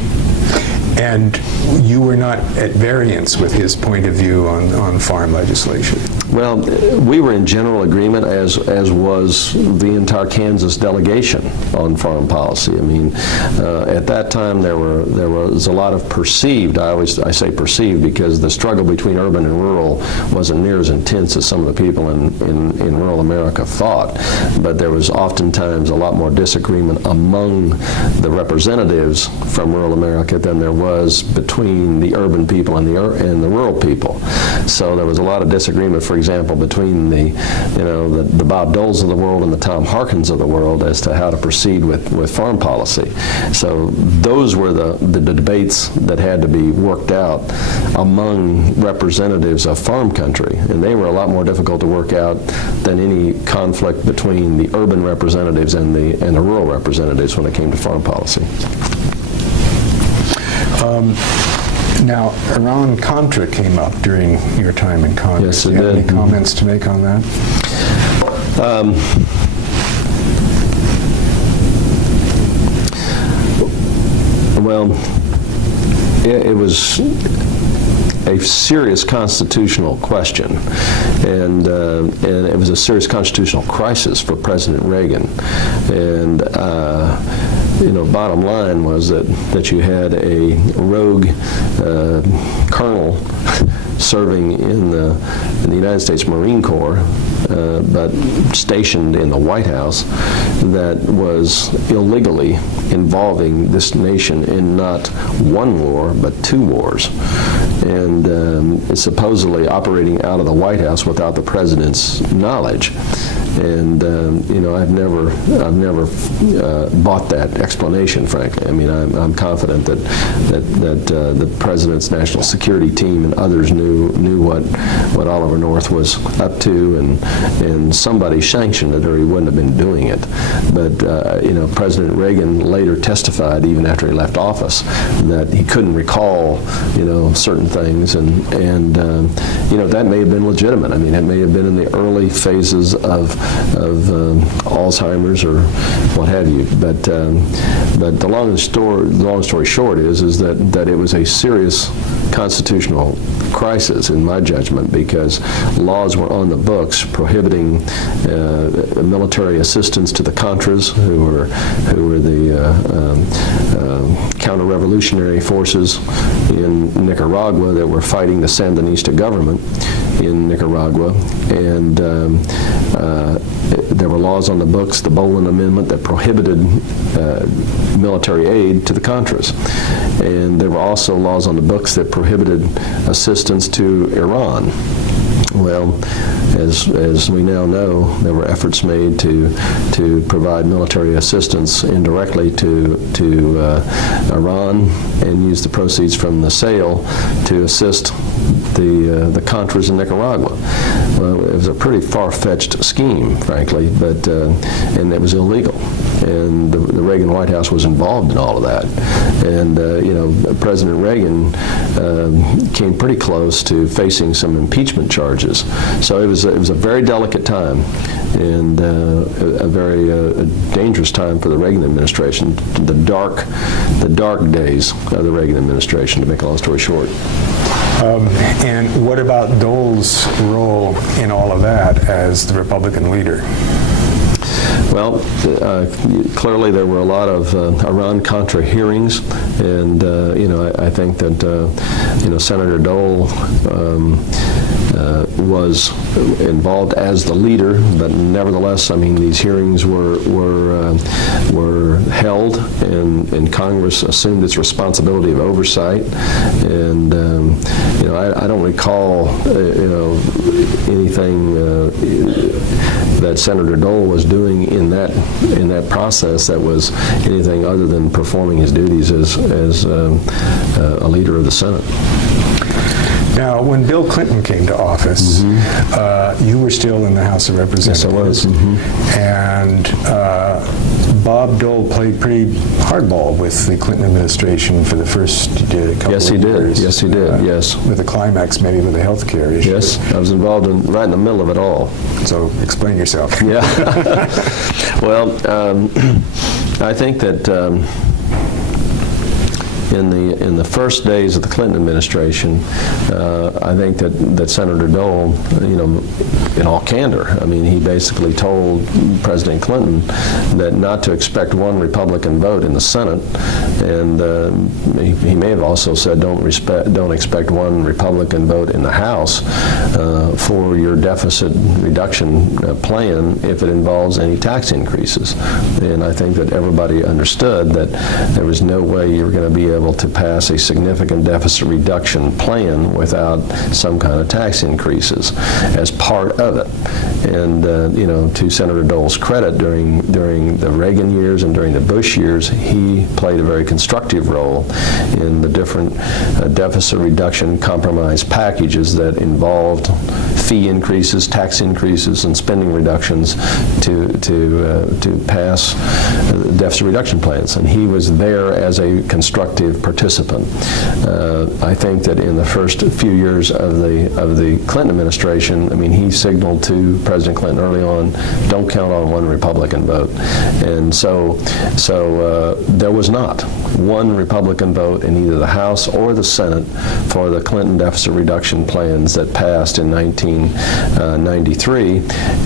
And you were not at variance with his point of view on farm legislation? Well, we were in general agreement, as was the entire Kansas delegation on farm policy. I mean, at that time there was a lot of perceived. I say perceived because the struggle between urban and rural wasn't near as intense as some of the people in rural America thought. But there was oftentimes a lot more disagreement among the representatives from rural America than there was between the urban people and the rural people. So there was a lot of disagreement, for example, between the Bob Doles of the world and the Tom Harkins of the world as to how to proceed with farm policy. So those were the debates that had to be worked out among representatives of farm country, and they were a lot more difficult to work out than any conflict between the urban representatives and the rural representatives when it came to farm policy. Now, Iran Contra came up during your time in Congress. Yes, it Do you have did. any comments to make on that? Well, it was a serious constitutional question, and it was a serious constitutional crisis for President Reagan. And bottom line was that you had a rogue colonel serving in the United States Marine Corps, but stationed in the White House, that was illegally involving this nation in not one war, but two wars, and supposedly operating out of the White House without the president's knowledge. And I've never bought that explanation, frankly. I mean, I'm confident that the president's national security team and others knew what Oliver North was up to, and somebody sanctioned it, or he wouldn't have been doing it. But President Reagan later testified, even after he left office, that he couldn't recall certain things, and that may have been legitimate. I mean, it may have been in the early phases of Alzheimer's or what have you. But the long story short is that it was a serious constitutional crisis, in my judgment, because laws were on the books prohibiting military assistance to the Contras, who were the counter-revolutionary forces in Nicaragua that were fighting the Sandinista government in Nicaragua, and there were laws on the books, the Dole Amendment, that prohibited military aid to the Contras. And there were also laws on the books that prohibited assistance to Iran. Well, as we now know, there were efforts made to provide military assistance indirectly to Iran, and use the proceeds from the sale to assist the Contras in Nicaragua. Well, it was a pretty far-fetched scheme, frankly, and it was illegal. And the Reagan White House was involved in all of that. And President Reagan came pretty close to facing some impeachment charges. So it was a very delicate time, and a very dangerous time for the Reagan administration. The dark days of the Reagan administration, to make a long story short. And what about Dole's role in all of that as the Republican leader? Well, clearly there were a lot of Iran Contra hearings, and I think that Senator Dole was involved as the leader, but nevertheless, I mean, these hearings were held, and Congress assumed its responsibility of oversight, and I don't recall anything that Senator Dole was doing in that process that was anything other than performing his duties as a leader of the Senate. Now, when Bill Clinton came to office, you were still in the House of Representatives. Yes, I was. And Bob Dole played pretty hardball with the Clinton administration for the first couple of years. Yes, he did. Yes. With a climax, maybe with a health care issue. Yes, I was involved right in the middle of it all. So explain yourself. Yeah. Well, I think that in the first days of the Clinton administration, I think that Senator Dole, in all candor, I mean, he basically told President Clinton that not to expect one Republican vote in the Senate, and he may have also said don't expect one Republican vote in the House for your deficit reduction plan if it involves any tax increases. And I think that everybody understood that there was no way you were going to be able to pass a significant deficit reduction plan without some kind of tax increases as part of it. And to Senator Dole's credit, during the Reagan years and during the Bush years, he played a very constructive role in the different deficit reduction compromise packages that involved fee increases, tax increases, and spending reductions to pass deficit reduction plans. And he was there as a constructive active participant. I think that in the first few years of the Clinton administration, I mean, he signaled to President Clinton early on, don't count on one Republican vote. And so there was not one Republican vote in either the House or the Senate for the Clinton deficit reduction plans that passed in 1993.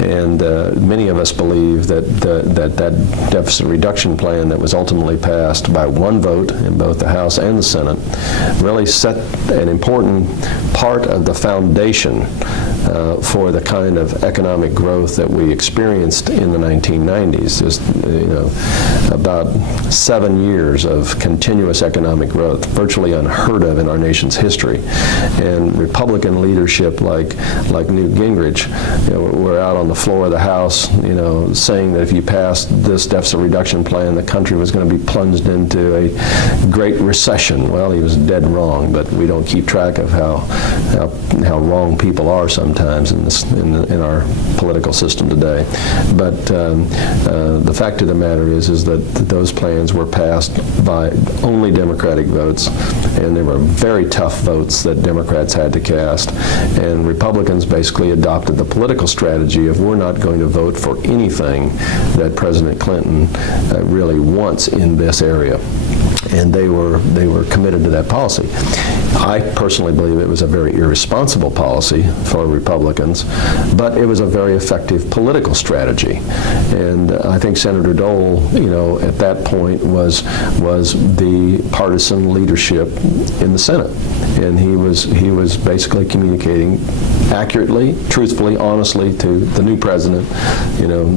And many of us believe that that deficit reduction plan that was ultimately passed by one vote in both the House and the Senate really set an important part of the foundation for the kind of economic growth that we experienced in the 1990s. Just, about 7 years of continuous economic growth, virtually unheard of in our nation's history. And Republican leadership like Newt Gingrich were out on the floor of the House, saying that if you passed this deficit reduction plan, the country was going to be plunged into a great recession. Well, he was dead wrong, but we don't keep track of how wrong people are sometimes in our political system today. But the fact of the matter is that those plans were passed by only Democratic votes, and there were very tough votes that Democrats had to cast, and Republicans basically adopted the political strategy of we're not going to vote for anything that President Clinton really wants in this area. And they were committed to that policy. I personally believe it was a very irresponsible policy for Republicans, but it was a very effective political strategy. And I think Senator Dole, at that point was the partisan leadership in the Senate, and he was basically communicating accurately, truthfully, honestly to the new president.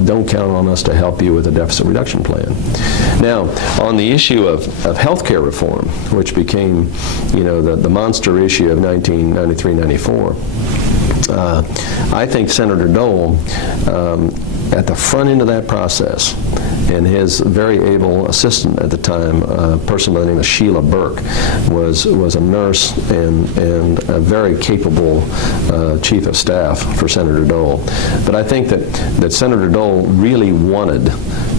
Don't count on us to help you with a deficit reduction plan. Now, on the issue of health care reform, which became, the monster issue of 1993-94, I think Senator Dole, at the front end of that process, and his very able assistant at the time, a person by the name of Sheila Burke, was a nurse and a very capable chief of staff for Senator Dole. But I think that Senator Dole really wanted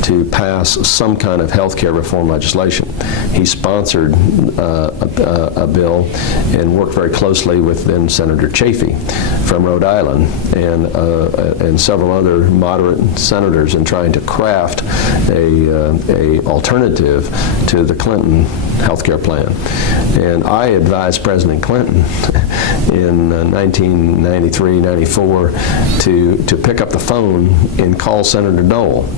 to pass some kind of health care reform legislation. He sponsored a bill and worked very closely with then Senator Chafee from Rhode Island and several other moderate senators in trying to craft a alternative to the Clinton health care plan. And I advised President Clinton in 1993-94 to pick up the phone and call Senator Dole.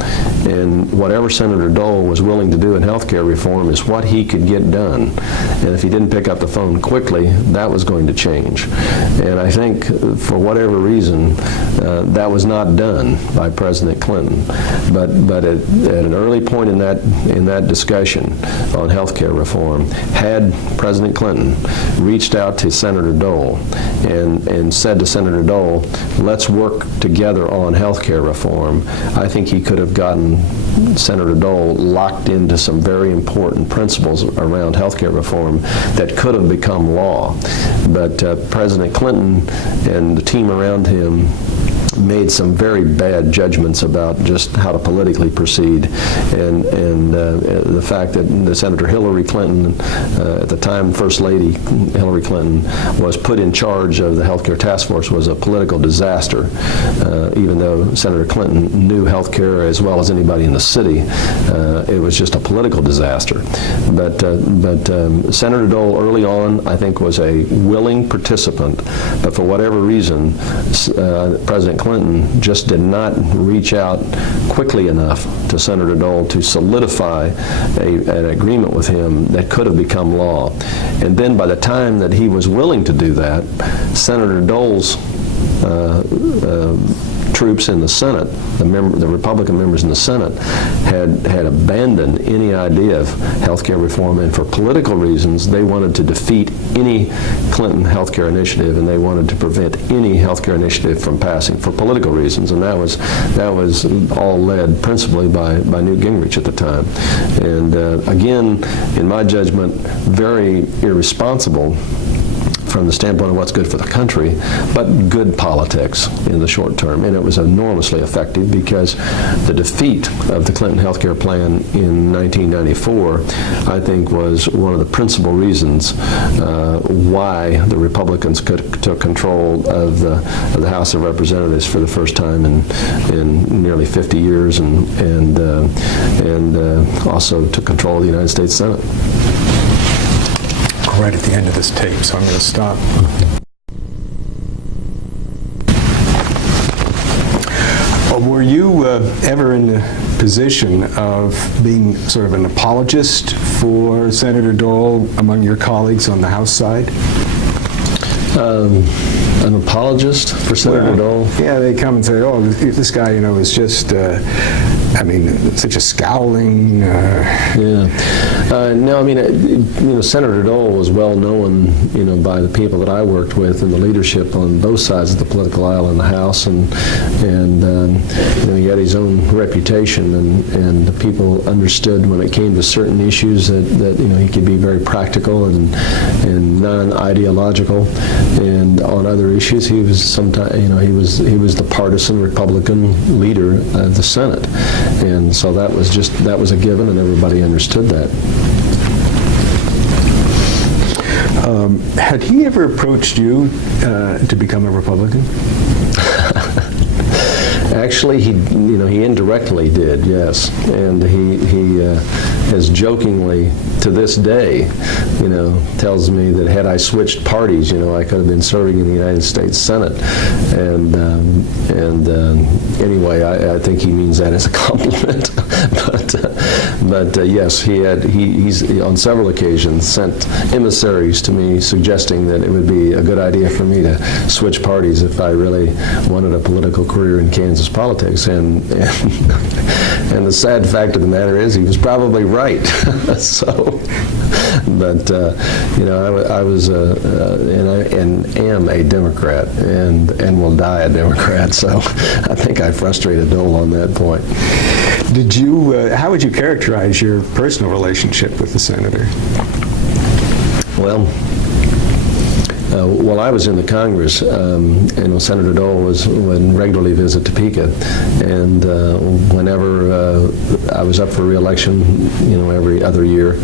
And whatever Senator Dole was willing to do in health care reform is what he could get done. And if he didn't pick up the phone quickly, that was going to change. And I think for whatever reason, that was not done by President Clinton. But at an early point in that discussion on health care reform, had President Clinton reached out to Senator Dole and said to Senator Dole, let's work together on health care reform, I think he could have gotten Senator Dole locked into some very important principles around health care reform that could have become law. But President Clinton and the team around him made some very bad judgments about just how to politically proceed, and the fact that Senator Hillary Clinton, at the time First Lady Hillary Clinton, was put in charge of the healthcare task force was a political disaster. Even though Senator Clinton knew healthcare as well as anybody in the city, it was just a political disaster. But Senator Dole early on, I think, was a willing participant, but for whatever reason, President Clinton just did not reach out quickly enough to Senator Dole to solidify an agreement with him that could have become law. And then by the time that he was willing to do that, Senator Dole's troops in the Senate, the Republican members in the Senate, had abandoned any idea of health care reform, and for political reasons, they wanted to defeat any Clinton health care initiative, and they wanted to prevent any health care initiative from passing for political reasons, and that was all led principally by Newt Gingrich at the time. And again, in my judgment, very irresponsible from the standpoint of what's good for the country, but good politics in the short term. And it was enormously effective because the defeat of the Clinton health care plan in 1994, I think, was one of the principal reasons why the Republicans took control of the House of Representatives for the first time in nearly 50 years, and also took control of the United States Senate. Right at the end of this tape, so I'm going to stop. Were you ever in the position of being sort of an apologist for Senator Dole among your colleagues on the House side? An apologist for Senator Dole? Yeah, they come and say, oh, this guy, is just, such a scowling... No, Senator Dole was well known, by the people that I worked with and the leadership on both sides of the political aisle in the House, and he had his own reputation, and the people understood when it came to certain issues that he could be very practical and non-ideological, and on other issues he was sometimes, he was the partisan Republican leader of the Senate, and so that was a given, and everybody understood that. Had he ever approached you to become a Republican? Actually, he indirectly did, yes, and he has jokingly, to this day, tells me that had I switched parties, I could have been serving in the United States Senate, and anyway, I think he means that as a compliment. but yes, he's on several occasions sent emissaries to me suggesting that it would be a good idea for me to switch parties if I really wanted a political career in Kansas politics, and the sad fact of the matter is he was probably right. But I was and am a Democrat and will die a Democrat, so I think I frustrated Dole on that point. Did you? How would you characterize your personal relationship with the senator? Well, while I was in the Congress, Senator Dole would regularly visit Topeka, and whenever I was up for re-election, every other year,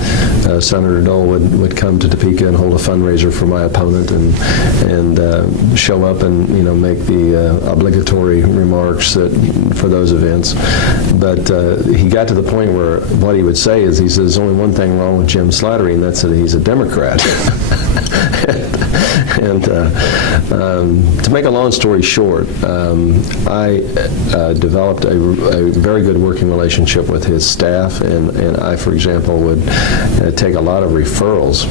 Senator Dole would come to Topeka and hold a fundraiser for my opponent, and show up and make the obligatory remarks for those events. But he got to the point where what he would say is, he says, "There's only one thing wrong with Jim Slattery, and that's that he's a Democrat." And to make a long story short, I developed a very good working relationship with his staff, and I, for example, would take a lot of referrals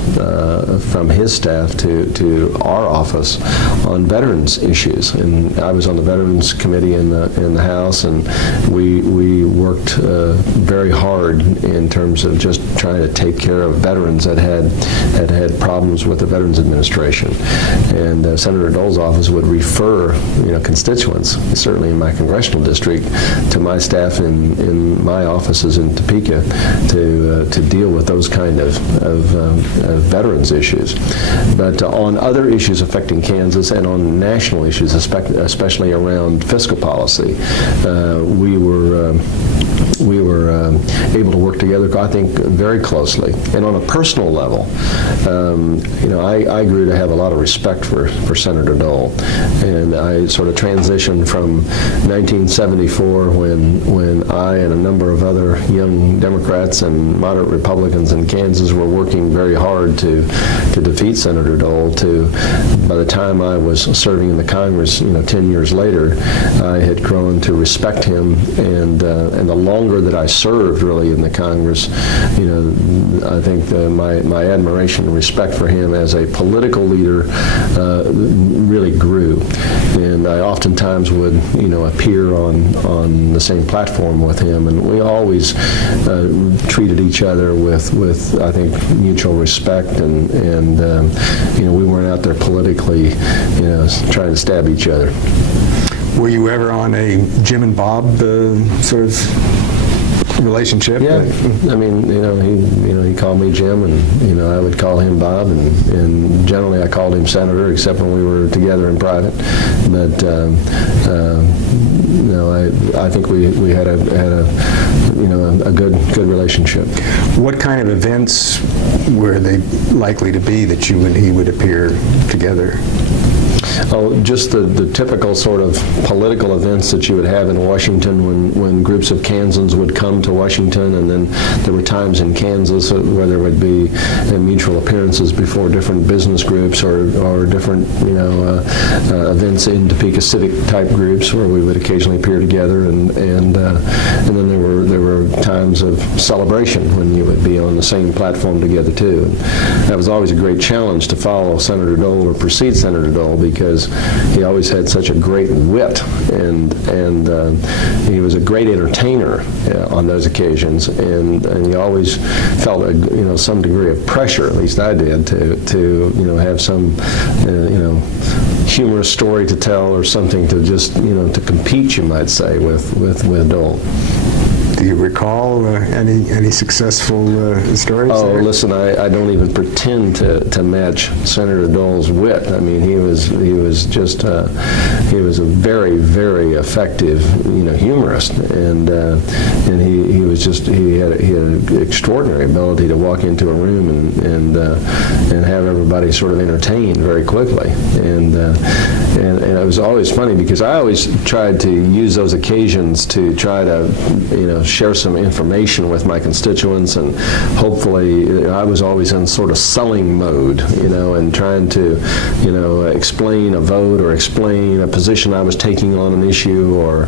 from his staff to our office on veterans issues. And I was on the Veterans Committee in the House, and we worked very hard in terms of just trying to take care of veterans that had problems with the Veterans Administration. And Senator Dole's office would refer, constituents, certainly in my congressional district, to my staff in my offices in Topeka to deal with those kind of veterans issues. But on other issues affecting Kansas and on national issues, especially around fiscal policy, we were able to work together, I think, very closely. And on a personal level, I grew to have a lot of respect for Senator Dole. And I sort of transitioned from 1974 when I and a number of other young Democrats and moderate Republicans in Kansas were working very hard to defeat Senator Dole, to by the time I was serving in the Congress, 10 years later, I had grown to respect him, and the longer that I served really in the Congress, I think my admiration and respect for him as a political leader really grew. And I oftentimes would, appear on the same platform with him, and we always treated each other with I think, mutual respect, and we weren't out there politically, trying to stab each other. Were you ever on a Jim and Bob sort of relationship? Yeah, I mean, he called me Jim, and I would call him Bob, and generally I called him Senator, except when we were together in private. But I think we had a good relationship. What kind of events were they likely to be that you and he would appear together? Oh, just the typical sort of political events that you would have in Washington when groups of Kansans would come to Washington, and then there were times in Kansas where there would be mutual appearances before different business groups or different events in Topeka civic type groups where we would occasionally appear together, and then there were times of celebration when you would be on the same platform together too. And that was always a great challenge to follow Senator Dole or precede Senator Dole, because he always had such a great wit, and he was a great entertainer on those occasions, and he always felt some degree of pressure, at least I did, to have some humorous story to tell, or something to just to compete, you might say, with Dole. Do you recall any successful stories? Oh, there? listen, I don't even pretend to match Senator Dole's wit. I mean, he was just he was a very, very effective humorist, and he had an extraordinary ability to walk into a room and have everybody sort of entertained very quickly, and it was always funny because I always tried to use those occasions to try to share some information with my constituents, and hopefully I was always in sort of selling mode, and trying to explain a vote or explain a position I was taking on an issue or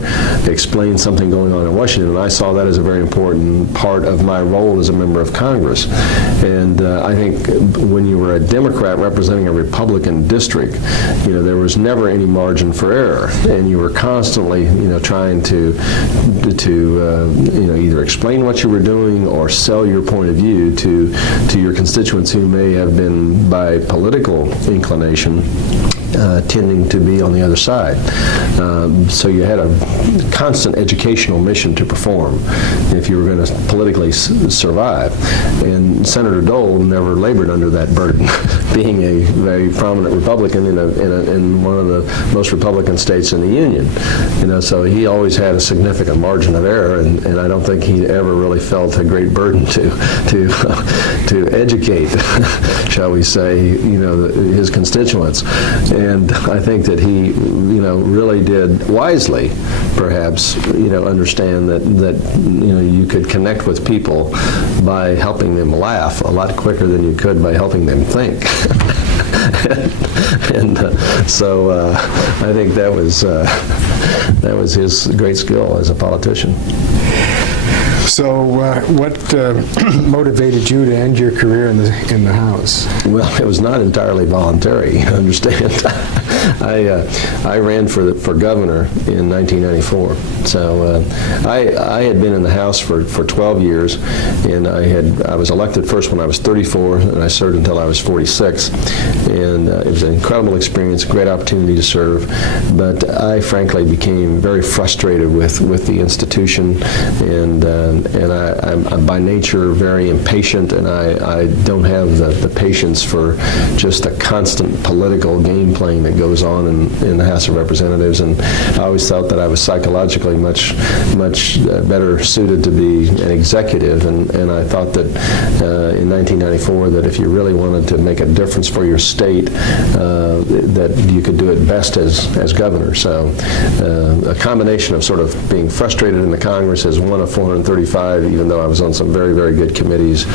explain something going on in Washington, and I saw that as a very important part of my role as a member of Congress. And I think when you were a Democrat representing a Republican district, there was never any margin for error, and you were constantly trying to either explain what you were doing or sell your point of view to your constituents who may have been, by political inclination, tending to be on the other side. So you had a constant educational mission to perform if you were going to politically survive. And Senator Dole never labored under that burden, being a very prominent Republican in one of the most Republican states in the Union. So he always had a significant margin of error, and I don't think he ever really felt a great burden to educate, shall we say, his constituents. And I think that he, really did wisely, perhaps, understand that you could connect with people by helping them laugh a lot quicker than you could by helping them think. So I think that was his great skill as a politician. So what motivated you to end your career in the House? Well, it was not entirely voluntary, you understand. I ran for governor in 1994. So I had been in the House for 12 years, and I was elected first when I was 34, and I served until I was 46. And it was an incredible experience, a great opportunity to serve. But I frankly became very frustrated with the institution, and I'm by nature very impatient, and I don't have the patience for just the constant political game playing that goes on in the House of Representatives. And I always thought that I was psychologically much better suited to be an executive, and I thought that in 1994 that if you really wanted to make a difference for your state, that you could do it best as governor. So a combination of sort of being frustrated in the Congress as one of 435, even though I was on some very, very good committees,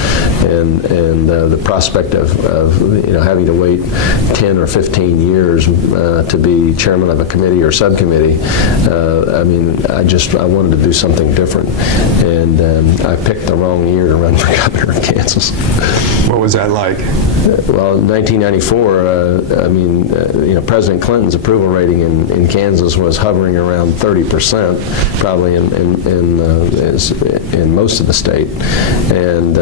and the prospect of having to wait 10 or 15 years to be chairman of a committee or subcommittee. I wanted to do something different, and I picked the wrong year to run for governor of Kansas. What was that like? Well, in 1994, President Clinton's approval rating in Kansas was hovering around 30%, probably in most of the state, and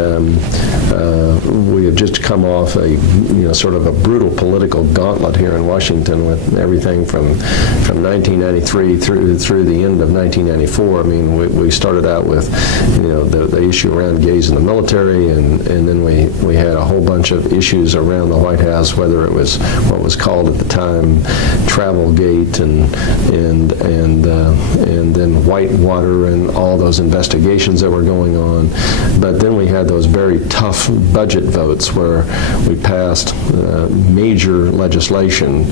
we had just come off sort of a brutal political gauntlet here in Washington with everything from 1993 through the end of 1994. I mean, we started out with the issue around gays in the military, and then we had a whole bunch of issues around the White House, whether it was what was called at the time Travelgate and then Whitewater and all those investigations that were going on. But then we had those very tough budget votes where we passed major legislation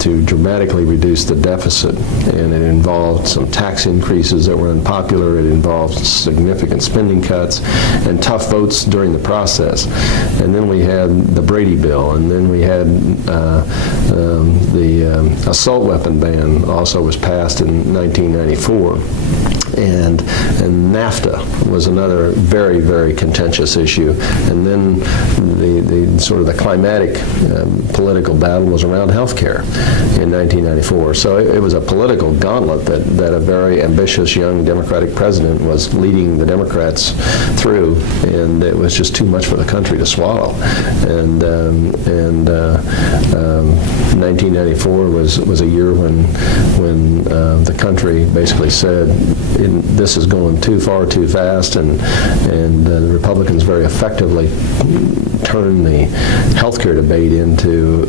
to dramatically reduce the deficit, and it involved some tax increases that were unpopular. It involved significant spending cuts and tough votes during the process. And then we had the Brady bill, and then we had the assault weapon ban also was passed in 1994. And NAFTA was another very, very contentious issue. And then the sort of the climatic political battle was around health care in 1994. So it was a political gauntlet that a very ambitious young Democratic president was leading the Democrats through, and it was just too much for the country to swallow. And 1994 was a year when the country basically said, this is going too far too fast, and the Republicans very effectively turned the health care debate into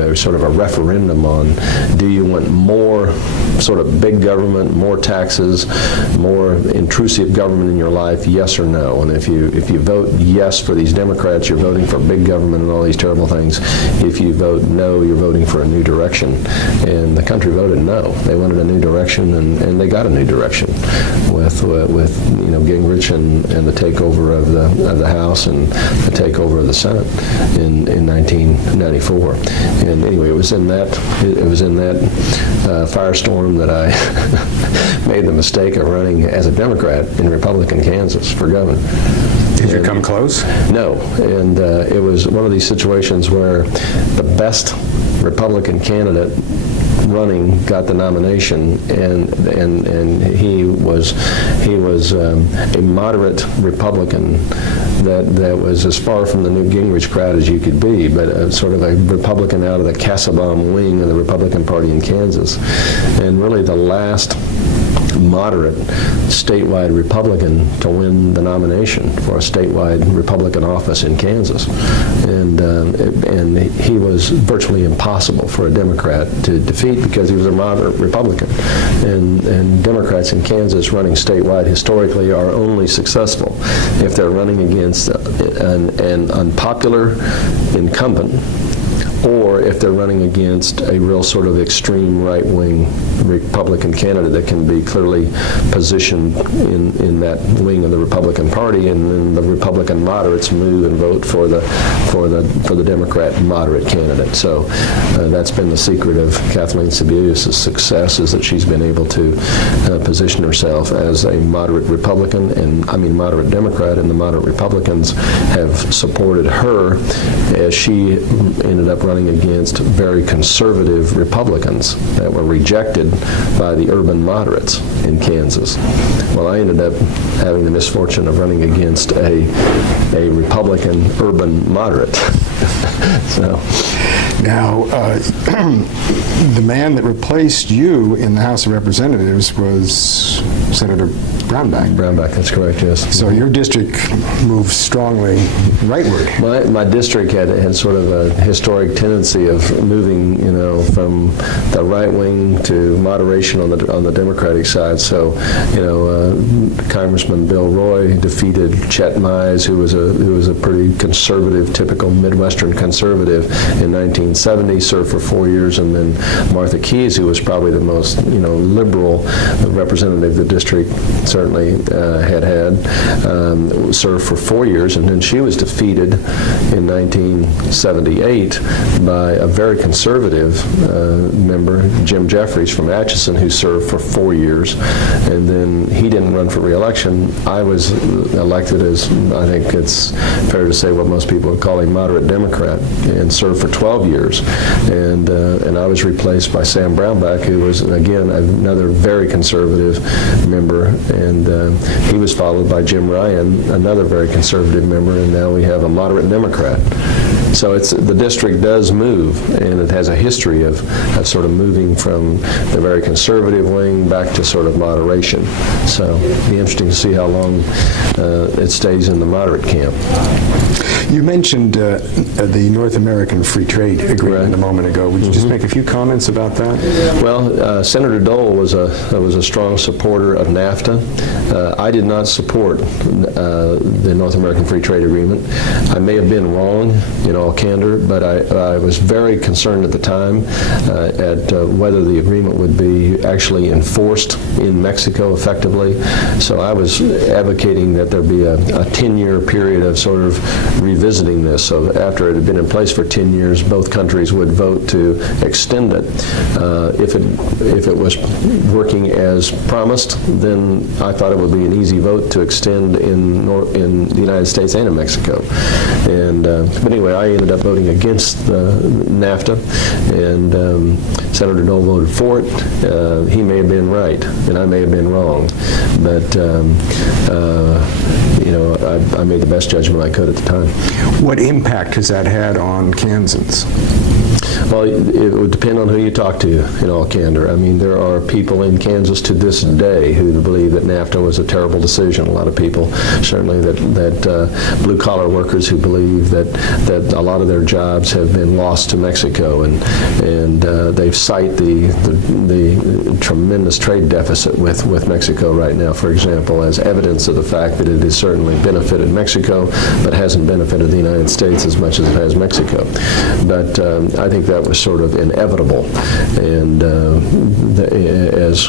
a sort of a referendum on, do you want more sort of big government, more taxes, more intrusive government in your life, yes or no? And if you vote yes for these Democrats, you're voting for big government and all these terrible things. If you vote no, you're voting for a new direction. And the country voted no. They wanted a new direction, and they got a new direction with Gingrich and the takeover of the House and the takeover of the Senate in 1994. And anyway, it was in that firestorm that I made the mistake of running as a Democrat in Republican Kansas for governor. Did you come close? No, and it was one of these situations where the best Republican candidate running got the nomination, and he was a moderate Republican that was as far from the Newt Gingrich crowd as you could be, but sort of a Republican out of the Casabom wing of the Republican Party in Kansas, and really the last moderate statewide Republican to win the nomination for a statewide Republican office in Kansas. And he was virtually impossible for a Democrat to defeat because he was a moderate Republican. And Democrats in Kansas running statewide historically are only successful if they're running against an unpopular incumbent, or if they're running against a real sort of extreme right-wing Republican candidate that can be clearly positioned in that wing of the Republican Party, and then the Republican moderates move and vote for the Democrat moderate candidate. So that's been the secret of Kathleen Sebelius' success, is that she's been able to position herself as a moderate Republican, moderate Democrat, and the moderate Republicans have supported her as she ended up running against very conservative Republicans that were rejected by the urban moderates in Kansas. Well, I ended up having the misfortune of running against a Republican urban moderate. So. Now, the man that replaced you in the House of Representatives was Senator Brownback. Brownback, that's correct, yes. So your district moved strongly rightward. My district had sort of a historic tendency of moving, from the right wing to moderation on the Democratic side. So, Congressman Bill Roy defeated Chet Mize, who was a pretty conservative, typical Midwestern conservative in 1970, served for 4 years, and then Martha Keyes, who was probably the most liberal representative the district certainly had, served for 4 years, and then she was defeated in 1978 by a very conservative member, Jim Jeffries from Atchison, who served for 4 years, and then he didn't run for re-election. I was elected as, I think it's fair to say, what most people would call a moderate Democrat, and served for 12 years. And I was replaced by Sam Brownback, who was, again, another very conservative member, and he was followed by Jim Ryan, another very conservative member, and now we have a moderate Democrat. So the district does move, and it has a history of sort of moving from the very conservative wing back to sort of moderation. So it'll be interesting to see how long it stays in the moderate camp. You mentioned the North American Free Trade Agreement a moment ago. Would you just make a few comments about that? Well, Senator Dole was a strong supporter of NAFTA. I did not support the North American Free Trade Agreement. I may have been wrong, in all candor, but I was very concerned at the time at whether the agreement would be actually enforced in Mexico effectively. So I was advocating that there be a 10-year period of sort of revisiting this. So after it had been in place for 10 years, both countries would vote to extend it. If it was working as promised, then I thought it would be an easy vote to extend in the United States and in Mexico. But anyway, I ended up voting against NAFTA, and Senator Dole voted for it. He may have been right, and I may have been wrong, but I made the best judgment I could at the time. What impact has that had on Kansans? Well, it would depend on who you talk to, in all candor. I mean, there are people in Kansas to this day who believe that NAFTA was a terrible decision. A lot of people, certainly that blue-collar workers who believe that a lot of their jobs have been lost to Mexico, and they cite the tremendous trade deficit with Mexico right now, for example, as evidence of the fact that it has certainly benefited Mexico, but hasn't benefited the United States as much as it has Mexico. But I think that was sort of inevitable, and as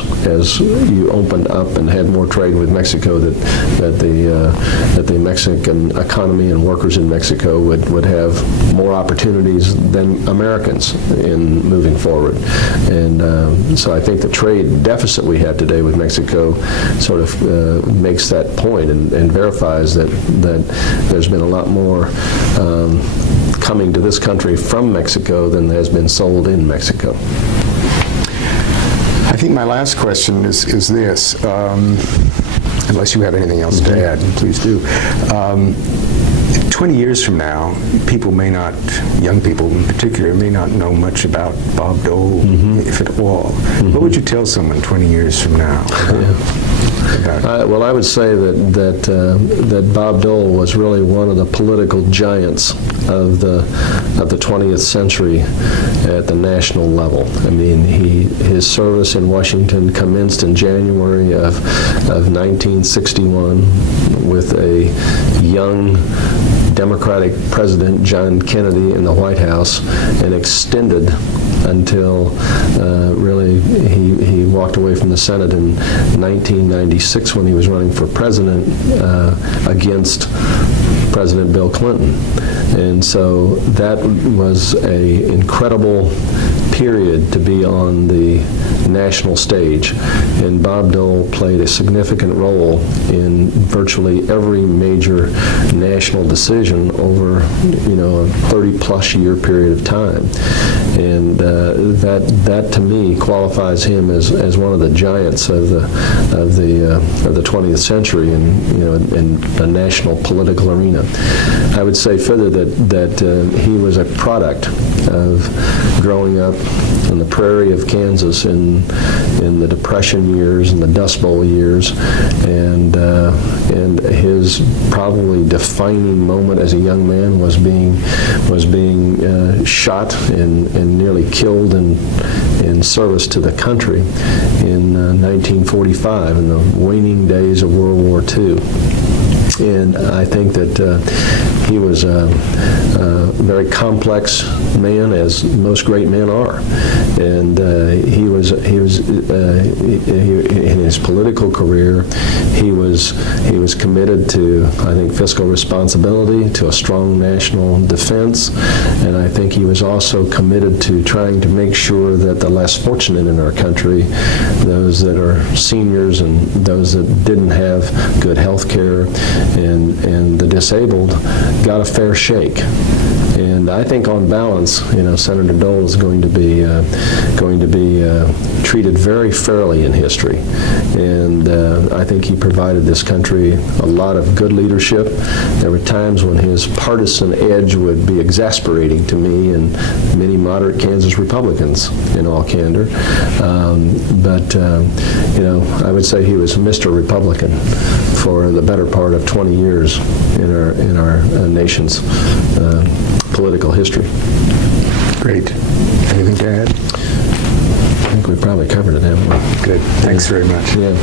you opened up and had more trade with Mexico, that the Mexican economy and workers in Mexico would have more opportunities than Americans in moving forward. And so I think the trade deficit we have today with Mexico sort of makes that point and verifies that there's been a lot more coming to this country from Mexico than has been sold in Mexico. I think my last question is this, unless you have anything else to add, please do. 20 years from now, people may not, young people in particular, may not know much about Bob Dole, if at all. What would you tell someone 20 years from now? Well, I would say that Bob Dole was really one of the political giants of the 20th century at the national level. I mean, his service in Washington commenced in January of 1961 with a young Democratic President John Kennedy in the White House, and extended until really he walked away from the Senate in 1996 when he was running for president against President Bill Clinton. And so that was an incredible period to be on the national stage, and Bob Dole played a significant role in virtually every major national decision over a 30-plus year period of time, and that to me qualifies him as one of the giants of the 20th century in the national political arena. I would say further that he was a product of growing up in the prairie of Kansas in the Depression years and the Dust Bowl years, and his probably defining moment as a young man was being shot and nearly killed in service to the country in 1945 in the waning days of World War II. And I think that he was a very complex man, as most great men are. And he was in his political career, he was committed to, I think, fiscal responsibility, to a strong national defense, and I think he was also committed to trying to make sure that the less fortunate in our country, those that are seniors and those that didn't have good health care, and the disabled got a fair shake. And I think, on balance, Senator Dole is going to be treated very fairly in history. And I think he provided this country a lot of good leadership. There were times when his partisan edge would be exasperating to me and many moderate Kansas Republicans, in all candor. But I would say he was Mr. Republican for the better part of 20 years in our nation's political history. Great. Anything to add? I think we probably covered it, haven't we? Good. Thanks very much. Yeah.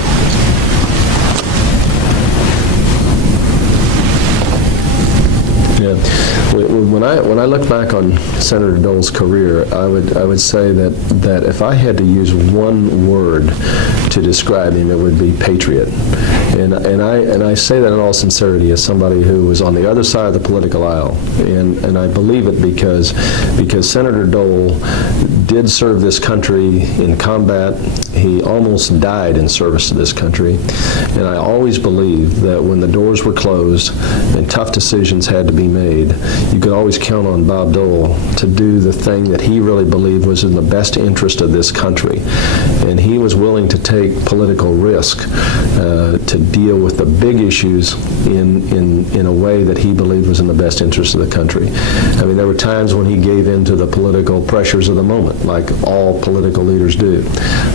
Yeah. When I look back on Senator Dole's career, I would say that if I had to use one word to describe him, it would be patriot. And I say that in all sincerity as somebody who was on the other side of the political aisle, and I believe it because Senator Dole did serve this country in combat. He almost died in service to this country, and I always believed that when the doors were closed and tough decisions had to be made, you could always count on Bob Dole to do the thing that he really believed was in the best interest of this country. And he was willing to take political risk to deal with the big issues in a way that he believed was in the best interest of the country. I mean, there were times when he gave in to the political pressures of the moment, like all political leaders do.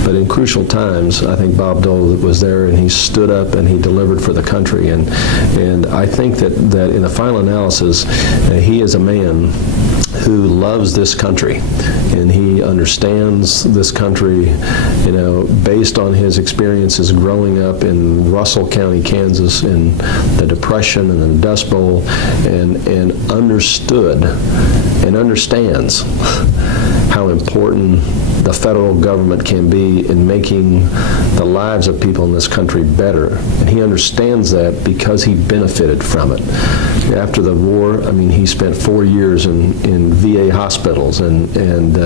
But in crucial times, I think Bob Dole was there, and he stood up and he delivered for the country. And I think that in the final analysis, he is a man who loves this country, and he understands this country, based on his experiences growing up in Russell County, Kansas, in the Depression and the Dust Bowl, and understood and understands how important the federal government can be in making the lives of people in this country better. And he understands that because he benefited from it. After the war, he spent 4 years in VA hospitals, and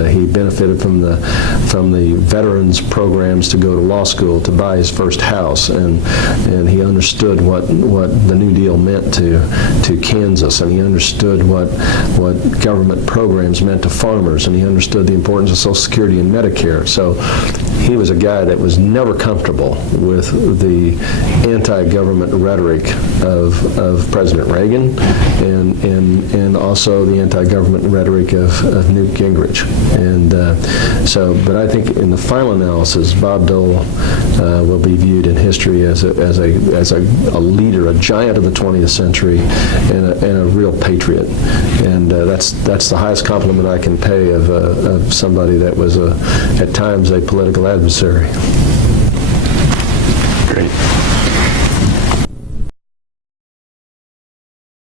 he benefited from the veterans programs to go to law school, to buy his first house, and he understood what the New Deal meant to Kansas, and he understood what government programs meant to farmers, and he understood the importance of Social Security and Medicare. So he was a guy that was never comfortable with the anti-government rhetoric of President Reagan, and also the anti-government rhetoric of Newt Gingrich. But I think in the final analysis, Bob Dole will be viewed in history as a leader, a giant of the 20th century, and a real patriot. And that's the highest compliment I can pay of somebody that was at times a political adversary. Great.